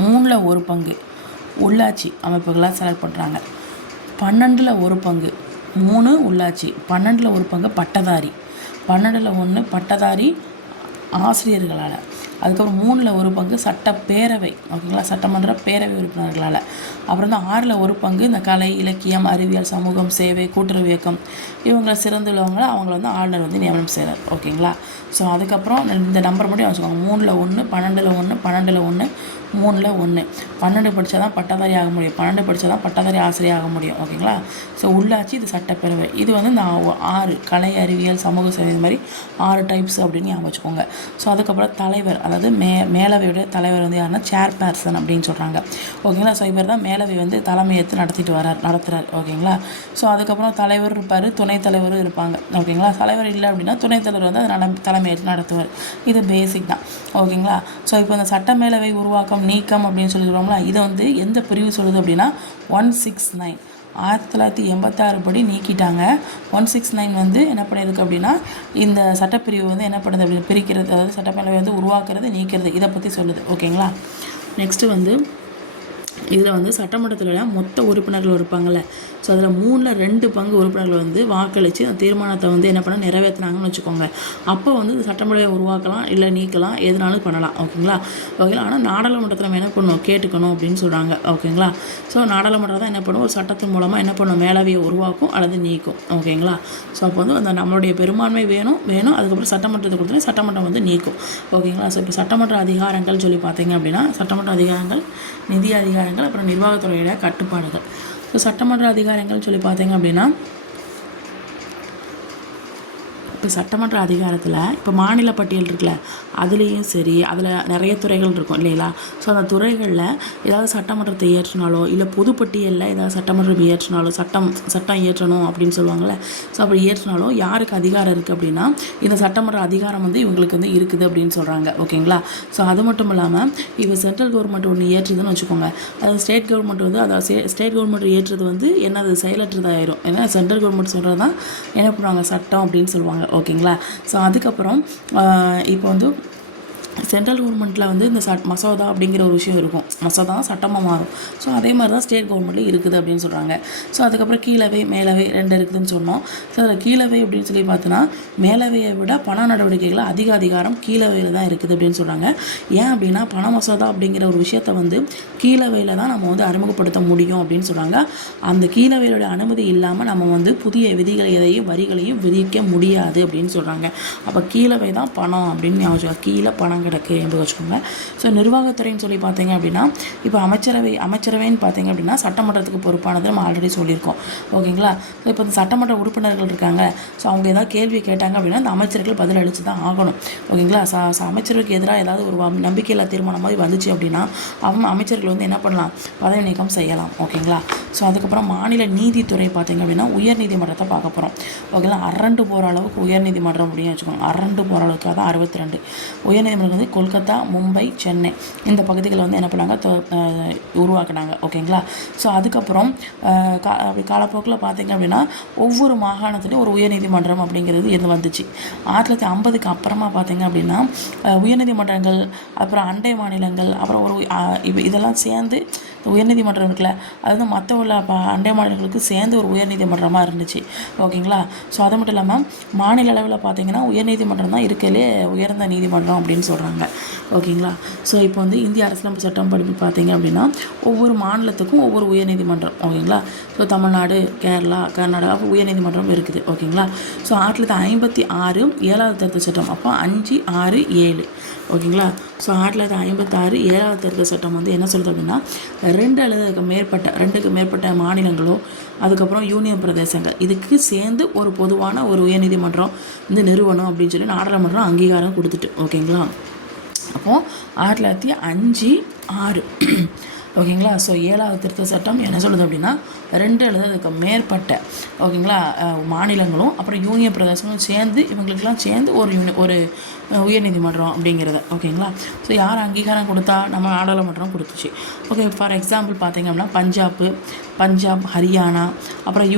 3/4 உள்ளாட்சி அமைப்புகளாக செலக்ட் பண்ணுறாங்க. 12/1 3 உள்ளாட்சி, 12/1 பட்டதாரி, 12/1 பட்டதாரி ஆசிரியர்களால், அதுக்கப்புறம் 3/1 சட்டப்பேரவை. ஓகேங்களா? சட்டமன்ற பேரவை உறுப்பினர்களால். அப்புறம் வந்து 6/1 இந்த கலை, இலக்கியம், அறிவியல், சமூகம், சேவை, கூட்டுறவு இயக்கம் இவங்களை சிறந்துள்ளவங்களை அவங்கள வந்து ஆளுநர் வந்து நியமனம் செய்கிறார். ஓகேங்களா? ஸோ அதுக்கப்புறம் இந்த நம்பர் மட்டும் வச்சுக்கோங்க, 3/1 12/1 12/1 3ல் 1. 12 படித்தா தான் பட்டதாரி ஆக முடியும், 12 படித்தா தான் பட்டதாரி ஆசிரியர் ஆக முடியும். ஓகேங்களா? ஸோ உள்ளாட்சி இது சட்டப்பேரவை. இது வந்து நான் 6 கலை, அறிவியல், சமூக சேவை, இது மாதிரி 6 டைப்ஸ் அப்படின்னு ஞாபகம் வச்சுக்கோங்க. ஸோ அதுக்கப்புறம் தலைவர், அதாவது மேலவையோட தலைவர் வந்து யாருன்னா சேர்பர்சன் அப்படின்னு சொல்கிறாங்க. ஓகேங்களா? ஸோ இவர் தான் மேலவை வந்து தலைமையேற்று நடத்துகிறார். ஓகேங்களா? ஸோ அதுக்கப்புறம் தலைவர் இருப்பார், துணைத் தலைவரும் இருப்பாங்க. ஓகேங்களா? தலைவர் இல்லை அப்படின்னா துணைத் தலைவர் வந்து அதை தலைமையேற்று நடத்துவார். இது பேசிக் தான். ஓகேங்களா? ஸோ இப்போ இந்த சட்ட மேலவை உருவாக்கம் நீக்கம் அப்படின்னு சொல்லிடுவோம்ல, இதை வந்து எந்த பிரிவு சொல்லுது அப்படின்னா 169 1986 படி நீக்கிட்டாங்க. 169 வந்து என்ன பண்ணியிருக்கு அப்படின்னா இந்த சட்டப்பிரிவு வந்து என்ன பண்ணுது அப்படின்னு பிரிக்கிறது, அதாவது சட்டமேலவை வந்து உருவாக்குறது, நீக்கிறது, இதை பற்றி சொல்லுது. ஓகேங்களா? நெக்ஸ்ட்டு வந்து இதில் வந்து சட்டமன்றத்தில் மொத்த உறுப்பினர்கள் இருப்பாங்கள்ல, ஸோ அதில் 3/2 பங்கு உறுப்பினர்கள் வந்து வாக்களித்து அந்த தீர்மானத்தை வந்து என்ன பண்ண நிறைவேற்றினாங்கன்னு வச்சுக்கோங்க. அப்போ வந்து இந்த சட்டமன்றத்தை உருவாக்கலாம், இல்லை நீக்கலாம், எதுனாலும் பண்ணலாம். ஓகேங்களா? ஆனால் நாடாளுமன்றத்தில் நம்ம என்ன பண்ணணும், கேட்டுக்கணும் அப்படின்னு சொல்கிறாங்க. ஓகேங்களா? ஸோ நாடாளுமன்றம் தான் என்ன பண்ணும், ஒரு சட்டத்தின் மூலமாக என்ன பண்ணும், மேலவையை உருவாக்கும் அல்லது நீக்கும். ஓகேங்களா? ஸோ அப்போ வந்து அந்த நம்மளுடைய பெரும்பான்மை வேணும், அதுக்கப்புறம் சட்டமன்றத்தை கொடுத்தா சட்டமன்றம் வந்து நீக்கும். ஓகேங்களா? ஸோ இப்போ சட்டமன்ற அதிகாரங்கள் சொல்லி பார்த்தீங்க அப்படின்னா சட்டமன்ற அதிகாரங்கள், நிதி அதிகாரங்கள், அப்புறம் நிர்வாகத்துறையோட கட்டுப்பாடுகள். ஸோ சட்டமன்ற அதிகாரங்கள் சொல்லி பார்த்தீங்க அப்படின்னா இப்போ சட்டமன்ற அதிகாரத்தில் இப்போ மாநில பட்டியல் இருக்குல்ல, அதுலேயும் சரி, அதில் நிறைய துறைகள் இருக்கும் இல்லைங்களா? ஸோ அந்த துறைகளில் ஏதாவது சட்டமன்றத்தை இயற்றினாலோ, இல்லை பொதுப்பட்டியலில் ஏதாவது சட்டமன்றம் இயற்றினாலோ, சட்டம் இயற்றணும் அப்படின்னு சொல்லுவாங்கள்ல, ஸோ அப்படி இயற்றினாலும் யாருக்கு அதிகாரம் இருக்குது அப்படின்னா இந்த சட்டமன்ற அதிகாரம் வந்து இவங்களுக்கு வந்து இருக்குது அப்படின்னு சொல்கிறாங்க. ஓகேங்களா? ஸோ அது மட்டும் இல்லாமல் இப்போ சென்ட்ரல் கவர்மெண்ட் ஒன்று இயற்றுதுன்னு வச்சுக்கோங்க, அது ஸ்டேட் கவர்மெண்ட் வந்து அதாவது ஸ்டேட் கவர்மெண்ட் இயற்றுறது வந்து என்னது செயலற்றதாயிரும். ஏன்னா சென்ட்ரல் கவர்மெண்ட் சொல்கிறது தான் என்ன பண்ணுவாங்க, சட்டம் அப்படின்னு சொல்லுவாங்க. ஓகேங்களா? ஸோ அதுக்கப்புறம் இப்போ வந்து சென்ட்ரல் கவர்மெண்ட்டில் வந்து இந்த மசோதா அப்படிங்கிற ஒரு விஷயம் இருக்கும், மசோதா சட்டமாக மாறும். ஸோ அதே மாதிரி தான் ஸ்டேட் கவர்மெண்ட்லேயும் இருக்குது அப்படின்னு சொல்கிறாங்க. ஸோ அதுக்கப்புறம் கீழவை, மேலவை 2 இருக்குதுன்னு சொன்னோம். ஸோ அதில் கீழவை அப்படின்னு சொல்லி பார்த்தோன்னா மேலவையை விட பண நடவடிக்கைகள் அதிக அதிகாரம் கீழவையில் தான் இருக்குது அப்படின்னு சொல்கிறாங்க. ஏன் அப்படின்னா பண மசோதா அப்படிங்கிற ஒரு விஷயத்தை வந்து கீழவையில் தான் நம்ம வந்து அறிமுகப்படுத்த முடியும் அப்படின்னு சொல்கிறாங்க. அந்த கீழவையோட அனுமதி இல்லாமல் நம்ம வந்து புதிய விதிகளையும் வரிகளையும் விதிக்க முடியாது அப்படின்னு சொல்கிறாங்க. அப்போ கீழவை தான் பணம் அப்படின்னு ஞாபகம், கீழே பணம் கிடக்கு என்று வச்சுக்கோங்க. ஸோ நிர்வாகத்துறைன்னு சொல்லி பார்த்தீங்க அப்படின்னா இப்போ அமைச்சரவைன்னு பார்த்தீங்க அப்படின்னா சட்டமன்றத்துக்கு பொறுப்பானது நம்ம ஆல்ரெடி சொல்லியிருக்கோம். ஓகேங்களா? ஸோ இப்போ இந்த சட்டமன்ற உறுப்பினர்கள் இருக்காங்க, ஸோ அவங்க ஏதாவது கேள்வி கேட்டாங்க அப்படின்னா அந்த அமைச்சர்கள் பதில் அளித்து தான் ஆகணும். ஓகேங்களா? அமைச்சருக்கு எதிராக ஏதாவது ஒரு நம்பிக்கையில்லா தீர்மானம் மாதிரி வந்துச்சு அப்படின்னா அவங்க அமைச்சர்கள் வந்து என்ன பண்ணலாம், பதவி நீக்கம் செய்யலாம். ஓகேங்களா? ஸோ அதுக்கப்புறம் மாநில நீதித்துறை பார்த்தீங்க அப்படின்னா உயர்நீதிமன்றத்தை பார்க்க போகிறோம். ஓகேங்களா? அரண்டு போகிற அளவுக்கு உயர்நீதிமன்றம் அப்படின்னு வச்சுக்கோங்க. அரண்டு போகிற அளவுக்கு தான் 62 உயர்நீதிமன்றம் வந்து கொல்கத்தா, மும்பை, சென்னை இந்த பகுதிகளை வந்து என்ன பண்ணாங்க, உருவாக்குனாங்க. ஓகேங்களா? ஸோ அதுக்கப்புறம் அப்படி காலப்போக்கில் பார்த்தீங்க அப்படின்னா ஒவ்வொரு மாகாணத்துலேயும் ஒரு உயர்நீதிமன்றம் அப்படிங்கிறது இருந்து வந்துச்சு. 1950க்கு அப்புறமா பார்த்தீங்க அப்படின்னா உயர்நீதிமன்றங்கள், அப்புறம் அண்டை மாநிலங்கள், அப்புறம் இதெல்லாம் சேர்ந்து உயர்நீதிமன்றம் இருக்குல்ல, அது வந்து மற்ற உள்ள அண்டை மாநிலங்களுக்கு சேர்ந்து ஒரு உயர்நீதிமன்றமாக இருந்துச்சு. ஓகேங்களா? ஸோ அது மட்டும் இல்லாமல் மாநில அளவில் பார்த்தீங்கன்னா உயர்நீதிமன்றம் தான் இருக்கலே உயர்ந்த நீதிமன்றம் அப்படின்னு சொல்கிறாங்க. ஓகேங்களா? ஸோ இப்போ வந்து இந்திய அரசியலமைப்பு சட்டம் படிப்பு பார்த்தீங்க அப்படின்னா ஒவ்வொரு மாநிலத்துக்கும் ஒவ்வொரு உயர்நீதிமன்றம். ஓகேங்களா? ஸோ தமிழ்நாடு, கேரளா, கர்நாடகா அப்போ உயர்நீதிமன்றம் இருக்குது. ஓகேங்களா? ஸோ 1956 7வது திருத்த சட்டம், அப்போ 5, 6, 7. ஓகேங்களா? ஸோ 1956 7வது திருத்த சட்டம் வந்து என்ன சொல்கிறது அப்படின்னா 2 அல்லது 2க்கு மேற்பட்ட மாநிலங்களோ அதுக்கப்புறம் யூனியன் பிரதேசங்கள் இதுக்கு சேர்ந்து ஒரு பொதுவான ஒரு உயர்நீதிமன்றம் வந்து நிறுவனம் அப்படின்னு சொல்லி நாடாளுமன்றம் அங்கீகாரம் கொடுத்துட்டு. ஓகேங்களா? அப்போது 1905, 6 ஓகேங்களா? ஸோ 7வது திருத்த சட்டம் என்ன சொல்லுது அப்படின்னா 2 அல்லது அதுக்கு மேற்பட்ட ஓகேங்களா மாநிலங்களும் அப்புறம் யூனியன் பிரதேசங்களும் சேர்ந்து இவங்களுக்கெல்லாம் சேர்ந்து ஒரு உயர்நீதிமன்றம் அப்படிங்கிறது. ஓகேங்களா? ஸோ யார் அங்கீகாரம் கொடுத்தா, நம்ம நாடாளுமன்றம் கொடுத்துச்சு. ஓகே, ஃபார் எக்ஸாம்பிள் பார்த்தீங்க அப்படின்னா பஞ்சாப், ஹரியானா, அப்புறம்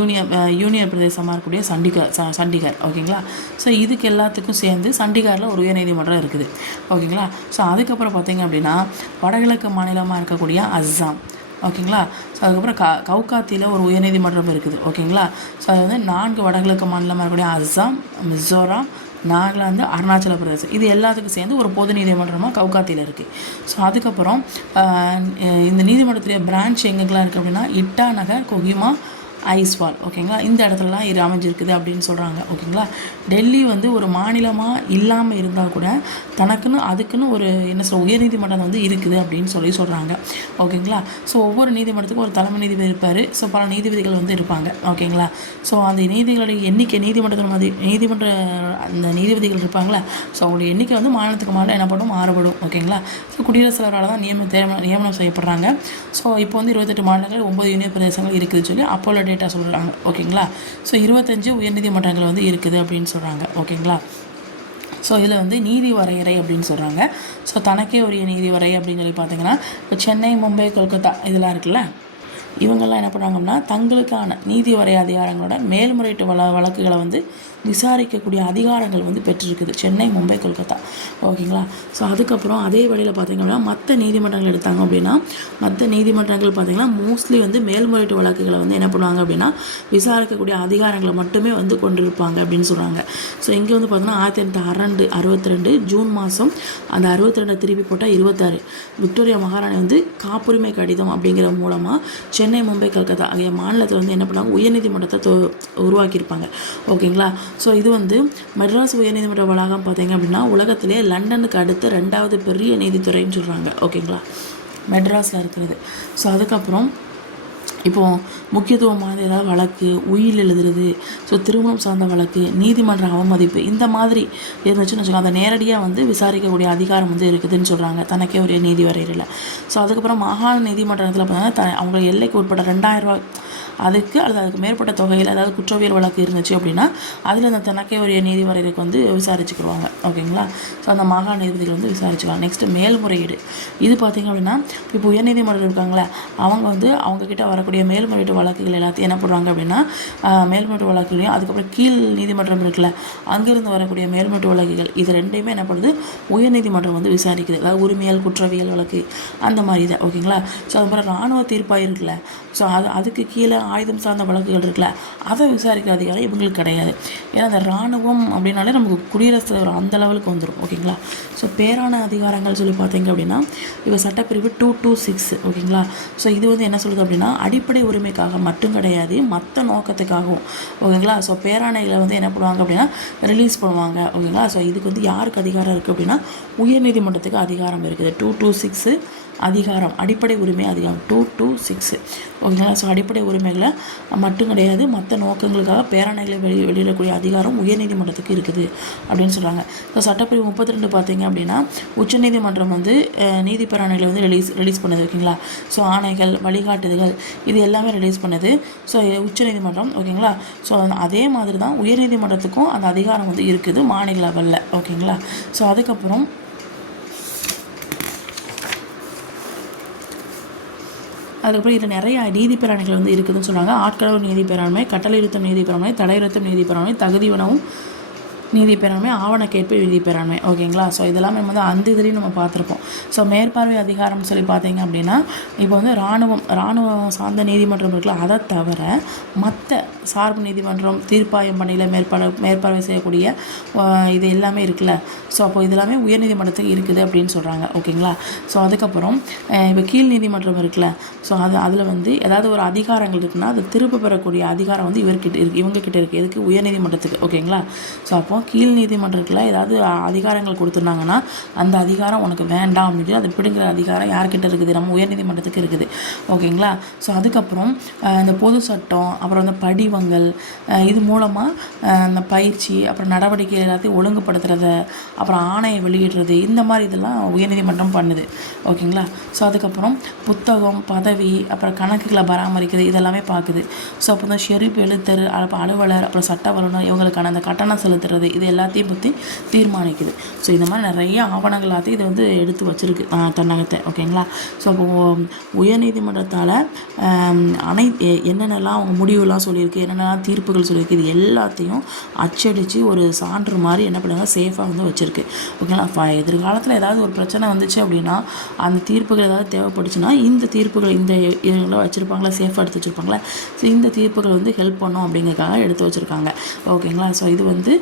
யூனியன் பிரதேசமாக இருக்கக்கூடிய சண்டிகர். ஓகேங்களா? ஸோ இதுக்கு எல்லாத்துக்கும் சேர்ந்து சண்டிகரில் ஒரு உயர்நீதிமன்றம் இருக்குது. ஓகேங்களா? ஸோ அதுக்கப்புறம் பார்த்தீங்க அப்படின்னா வடகிழக்கு மாநிலமாக இருக்கக்கூடிய அஸ்ஸாம். ஓகேங்களா? ஸோ அதுக்கப்புறம் கவுகாத்தியில் ஒரு உயர்நீதிமன்றம் இருக்குது. ஓகேங்களா? ஸோ அது வந்து 4 வடகிழக்கு மாநிலமாக இருக்கக்கூடிய அஸ்ஸாம், மிசோரம், நாகாலாந்து, அருணாச்சல பிரதேசம் இது எல்லாத்துக்கும் சேர்ந்து ஒரு பொது நீதிமன்றமாக கவுகாத்தியில் இருக்குது. ஸோ அதுக்கப்புறம் இந்த நீதிமன்றத்துடைய பிரான்ச் எங்கெங்கெல்லாம் இருக்குது அப்படின்னா இட்டாநகர், கொஹிமா, ஐஸ்வால். ஓகேங்களா, இந்த இடத்துலலாம் இது அமைஞ்சிருக்குது அப்படின்னு சொல்கிறாங்க. ஓகேங்களா, டெல்லி வந்து ஒரு மாநிலமாக இல்லாமல் இருந்தால் கூட தனக்குன்னு அதுக்குன்னு ஒரு என்ன சொல்ல உயர்நீதிமன்றம் வந்து இருக்குது அப்படின்னு சொல்கிறாங்க. ஓகேங்களா, ஸோ ஒவ்வொரு நீதிமன்றத்துக்கும் ஒரு தலைமை நீதிபதி இருப்பார். ஸோ பல நீதிபதிகள் வந்து இருப்பாங்க. ஓகேங்களா, ஸோ அந்த நீதிகளுடைய எண்ணிக்கை நீதிமன்ற அந்த நீதிபதிகள் இருப்பாங்களா, ஸோ அவங்களுடைய எண்ணிக்கை வந்து மாநிலத்துக்கு மாநிலம் என்ன பண்ணும், மாறுபடும். ஓகேங்களா, ஸோ குடியரசுத் தலைவரால் தான் நியமனம் செய்யப்படுறாங்க. ஸோ இப்போ வந்து 28 மாநிலங்கள் 9 யூனியன் பிரதேசங்கள் இருக்குதுன்னு சொல்லி அப்போலோ டேட்டா சொல்கிறாங்க. ஓகேங்களா, ஸோ 25 உயர்நீதிமன்றங்கள் வந்து இருக்குது அப்படின்னு சொல்கிறாங்க. ஓகேங்களா, ஸோ இதில் வந்து நீதி வரையறை அப்படின்னு சொல்கிறாங்க. ஸோ தனக்கே உரிய நீதி வரை அப்படின்னு சொல்லி பார்த்தீங்கன்னா இப்போ சென்னை, மும்பை, கொல்கத்தா இதெல்லாம் இருக்குல்ல, இவங்கெல்லாம் என்ன பண்ணுறாங்க அப்படின்னா தங்களுக்கான நீதி வரை அதிகாரங்களோட மேல்முறையீட்டு வழக்குகளை வந்து விசாரிக்கக்கூடிய அதிகாரங்கள் வந்து பெற்றிருக்குது சென்னை, மும்பை, கொல்கத்தா. ஓகேங்களா, ஸோ அதுக்கப்புறம் அதே வழியில் பார்த்திங்க அப்படின்னா மற்ற நீதிமன்றங்கள் எடுத்தாங்க அப்படின்னா மற்ற நீதிமன்றங்கள் பார்த்திங்கன்னா மோஸ்ட்லி வந்து மேல்முறையீட்டு வழக்குகளை வந்து என்ன பண்ணுவாங்க அப்படின்னா விசாரிக்கக்கூடிய அதிகாரங்களை மட்டுமே வந்து கொண்டிருப்பாங்க அப்படின்னு சொல்கிறாங்க. ஸோ இங்கே வந்து பார்த்தீங்கன்னா 1962 ஜூன் மாதம் அந்த 62 திருப்பி போட்டால் 26 விக்டோரியா மகாராணி வந்து காப்புரிமை கடிதம் அப்படிங்கிற மூலமாக சென்னை, மும்பை, கல்கத்தா ஆகிய மாநிலத்தில் வந்து என்ன பண்ணாங்க உயர்நீதிமன்றத்தை உருவாக்கியிருப்பாங்க. ஓகேங்களா, ஸோ இது வந்து மெட்ராஸ் உயர்நீதிமன்ற வளாகம் பார்த்தீங்க அப்படின்னா உலகத்திலே லண்டனுக்கு அடுத்த 2வது பெரிய நீதித்துறைன்னு சொல்கிறாங்க. ஓகேங்களா, மெட்ராஸில் இருக்கிறது. ஸோ அதுக்கப்புறம் இப்போது முக்கியத்துவமான ஏதாவது வழக்கு, உயில் எழுதுறது, ஸோ திருமணம் சார்ந்த வழக்கு, நீதிமன்ற அவமதிப்பு இந்த மாதிரி இருந்துச்சுன்னு வச்சுக்கோங்க, அதை நேரடியாக வந்து விசாரிக்கக்கூடிய அதிகாரம் வந்து இருக்குதுன்னு சொல்கிறாங்க தனக்கே ஒரு நீதி வரையறையில். ஸோ அதுக்கப்புறம் மாகாண நீதிமன்றத்தில் பார்த்தீங்கன்னா அவங்க எல்லைக்கு உட்பட்ட 2000 ரூபா அதுக்கு மேற்பட்ட தொகையில் ஏதாவது குற்றவியல் வழக்கு இருந்துச்சு அப்படின்னா அதில் அந்த தனக்கே உரிய நீதி வரையறைக்கு வந்து விசாரிச்சுக்கிடுவாங்க. ஓகேங்களா, ஸோ அந்த மாகாண நீதிபதிகள் வந்து விசாரிச்சுக்கலாம். நெக்ஸ்ட்டு மேல்முறையீடு. இது பார்த்திங்க அப்படின்னா இப்போ உயர்நீதிமன்றம் இருக்காங்களே அவங்க வந்து அவங்கக்கிட்ட வரக்கூடிய மேல்முறையீட்டு வழக்குகள் எல்லாத்தையும் என்ன பண்ணுவாங்க அப்படின்னா மேல்முறையீட்டு வழக்குகளையும் அதுக்கப்புறம் கீழ் நீதிமன்றம் இருக்குல்ல அங்கிருந்து வரக்கூடிய மேல்முறையீட்டு வழக்குகள் இது ரெண்டையுமே என்ன பண்ணுது உயர்நீதிமன்றம் வந்து விசாரிக்குது. அதாவது உரிமையல், குற்றவியல் வழக்கு அந்த மாதிரி தான். ஓகேங்களா, ஸோ அதுக்கப்புறம் இராணுவ தீர்ப்பாக இருக்குல்ல, ஸோ அதுக்கு கீழே ஆயுதம் சார்ந்த வழக்குகள் இருக்குல்ல அதை விசாரிக்கிற அதிகாரம் இவங்களுக்கு கிடையாது. ஏன்னா அந்த இராணுவம் அப்படின்னாலே நமக்கு குடியரசுத் தலைவர் அந்த லெவலுக்கு வந்துடும். ஓகேங்களா, ஸோ பேரான அதிகாரங்கள் சொல்லி பார்த்தீங்க அப்படின்னா இப்போ சட்டப்பிரிவு 226. ஓகேங்களா, ஸோ இது வந்து என்ன சொல்லுது அப்படின்னா அடிப்படை உரிமைக்காக மட்டும் கிடையாது மற்ற நோக்கத்துக்காகவும். ஓகேங்களா, ஸோ பேராணைகளை வந்து என்ன பண்ணுவாங்க அப்படின்னா ரிலீஸ் பண்ணுவாங்க. ஓகேங்களா, ஸோ இதுக்கு வந்து யாருக்கு அதிகாரம் இருக்குது அப்படின்னா உயர்நீதிமன்றத்துக்கு அதிகாரம் இருக்குது. 226 அதிகாரம், அடிப்படை உரிமை அதிகாரம் 226. ஓகேங்களா, ஸோ அடிப்படை உரிமைகளை மட்டும் கிடையாது மற்ற நோக்கங்களுக்காக பேராணைகளை வெளியிடக்கூடிய அதிகாரம் உயர்நீதிமன்றத்துக்கு இருக்குது அப்படின்னு சொல்கிறாங்க. ஸோ சட்டப்பிரிவு 32 பார்த்தீங்க அப்படின்னா உச்சநீதிமன்றம் வந்து நீதி பேராணைகளை வந்து ரிலீஸ் பண்ணுது. ஓகேங்களா, ஸோ ஆணைகள், வழிகாட்டுதல்கள் இது எல்லாமே ரிலீஸ் பண்ணுது ஸோ உச்சநீதிமன்றம். ஓகேங்களா, ஸோ அதே மாதிரி தான் உயர்நீதிமன்றத்துக்கும் அந்த அதிகாரம் வந்து இருக்குது மாநில லெவலில். ஓகேங்களா, ஸோ அதுக்கப்புறம் அதுக்கப்புறம் இதில் நிறைய நீதி பேராணைகள் வந்து இருக்குதுன்னு சொல்கிறாங்க. ஆட்களவு நீதி பேராண்மை, கட்டளையுறுத்தும் நீதி பேராண்மை, தடையுறுத்தும் நீதி பேராண்மை, தகுதி உணவும் நீதி பேராண்மை, ஆவணக்கேற்பு நீதி பேராண்மை. ஓகேங்களா, ஸோ இதெல்லாமே வந்து அந்த இதுலேயும் நம்ம பார்த்துருப்போம். ஸோ மேற்பார்வை அதிகாரம் சொல்லி பார்த்தீங்க அப்படின்னா இப்போ வந்து இராணுவம் சார்ந்த நீதிமன்றம் இருக்குல்ல அதை தவிர மற்ற சார்பு நீதிமன்றம், தீர்ப்பாயம் பணியில் மேற்பார்வை செய்யக்கூடிய இது எல்லாமே இருக்குல்ல, ஸோ அப்போ இதெல்லாமே உயர்நீதிமன்றத்துக்கு இருக்குது அப்படின்னு சொல்கிறாங்க. ஓகேங்களா, ஸோ அதுக்கப்புறம் இப்போ கீழ் நீதிமன்றம் இருக்குல்ல, ஸோ அதில் வந்து ஏதாவது ஒரு அதிகாரங்கள் இருக்குன்னா அது திரும்ப பெறக்கூடிய அதிகாரம் வந்து இவங்கக்கிட்ட இருக்குது. எதுக்கு? உயர்நீதிமன்றத்துக்கு. ஓகேங்களா, ஸோ அப்போ கீழ் நீதிமன்றத்தில் ஏதாவது அதிகாரங்கள் கொடுத்துருந்தாங்கன்னா அந்த அதிகாரம் உனக்கு வேண்டாம் அப்படின்னு அதை பிடுங்கிற அதிகாரம் யார்கிட்ட இருக்குது? நம்ம உயர்நீதிமன்றத்துக்கு இருக்குது. ஓகேங்களா, ஸோ அதுக்கப்புறம் இந்த பொது சட்டம், அப்புறம் இந்த படிவங்கள் இது மூலமாக இந்த பயிற்சி, அப்புறம் நடவடிக்கை எல்லாத்தையும் ஒழுங்குபடுத்துறது, அப்புறம் ஆணையை வெளியிடுறது இந்த மாதிரி இதெல்லாம் உயர்நீதிமன்றம் பண்ணுது. ஓகேங்களா, ஸோ அதுக்கப்புறம் புத்தகம், பதவி, அப்புறம் கணக்குகளை பராமரிக்கிறது இதெல்லாமே பார்க்குது. ஸோ அப்போ இந்த ஷெரீப், எழுத்தர், அலுவலர், அப்புறம் சட்ட வல்லுநர் இவங்களுக்கான அந்த கட்டணம் செலுத்துறது இது எல்லாத்தையும் பற்றி தீர்மானிக்குது. ஸோ இந்த மாதிரி நிறைய ஆவணங்கள் எல்லாத்தையும் இதை வந்து எடுத்து வச்சுருக்கு தன்னகத்தை. ஓகேங்களா, ஸோ அப்போ உயர்நீதிமன்றத்தால் என்னென்னலாம் அவங்க முடிவுலாம் சொல்லியிருக்கு, என்னென்னலாம் தீர்ப்புகள் சொல்லியிருக்கு இது எல்லாத்தையும் அச்சடித்து ஒரு சான்று மாதிரி என்ன பண்ணுறாங்க சேஃபாக வந்து வச்சுருக்கு. ஓகேங்களா, எதிர்காலத்தில் ஏதாவது ஒரு பிரச்சனை வந்துச்சு அப்படின்னா அந்த தீர்ப்புகள் ஏதாவது தேவைப்பட்டுச்சுன்னா இந்த தீர்ப்புகள் இந்த இதெல்லாம் வச்சுருப்பாங்களா, சேஃபாக எடுத்து வச்சுருப்பாங்களா, ஸோ இந்த தீர்ப்புகள் வந்து ஹெல்ப் பண்ணும் அப்படிங்கிறதுக்காக எடுத்து வச்சுருக்காங்க. ஓகேங்களா, ஸோ இது வந்து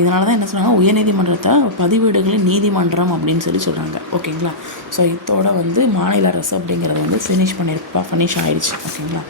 இதனால தான் என்ன சொல்கிறாங்க உயர்நீதிமன்றத்தை பதிவேடுகளின் நீதிமன்றம் அப்படின்னு சொல்கிறாங்க. ஓகேங்களா, ஸோ இதோட வந்து மாநில அரசு அப்படிங்கிறத வந்து ஃபினிஷ் ஆகிடுச்சு. ஓகேங்களா.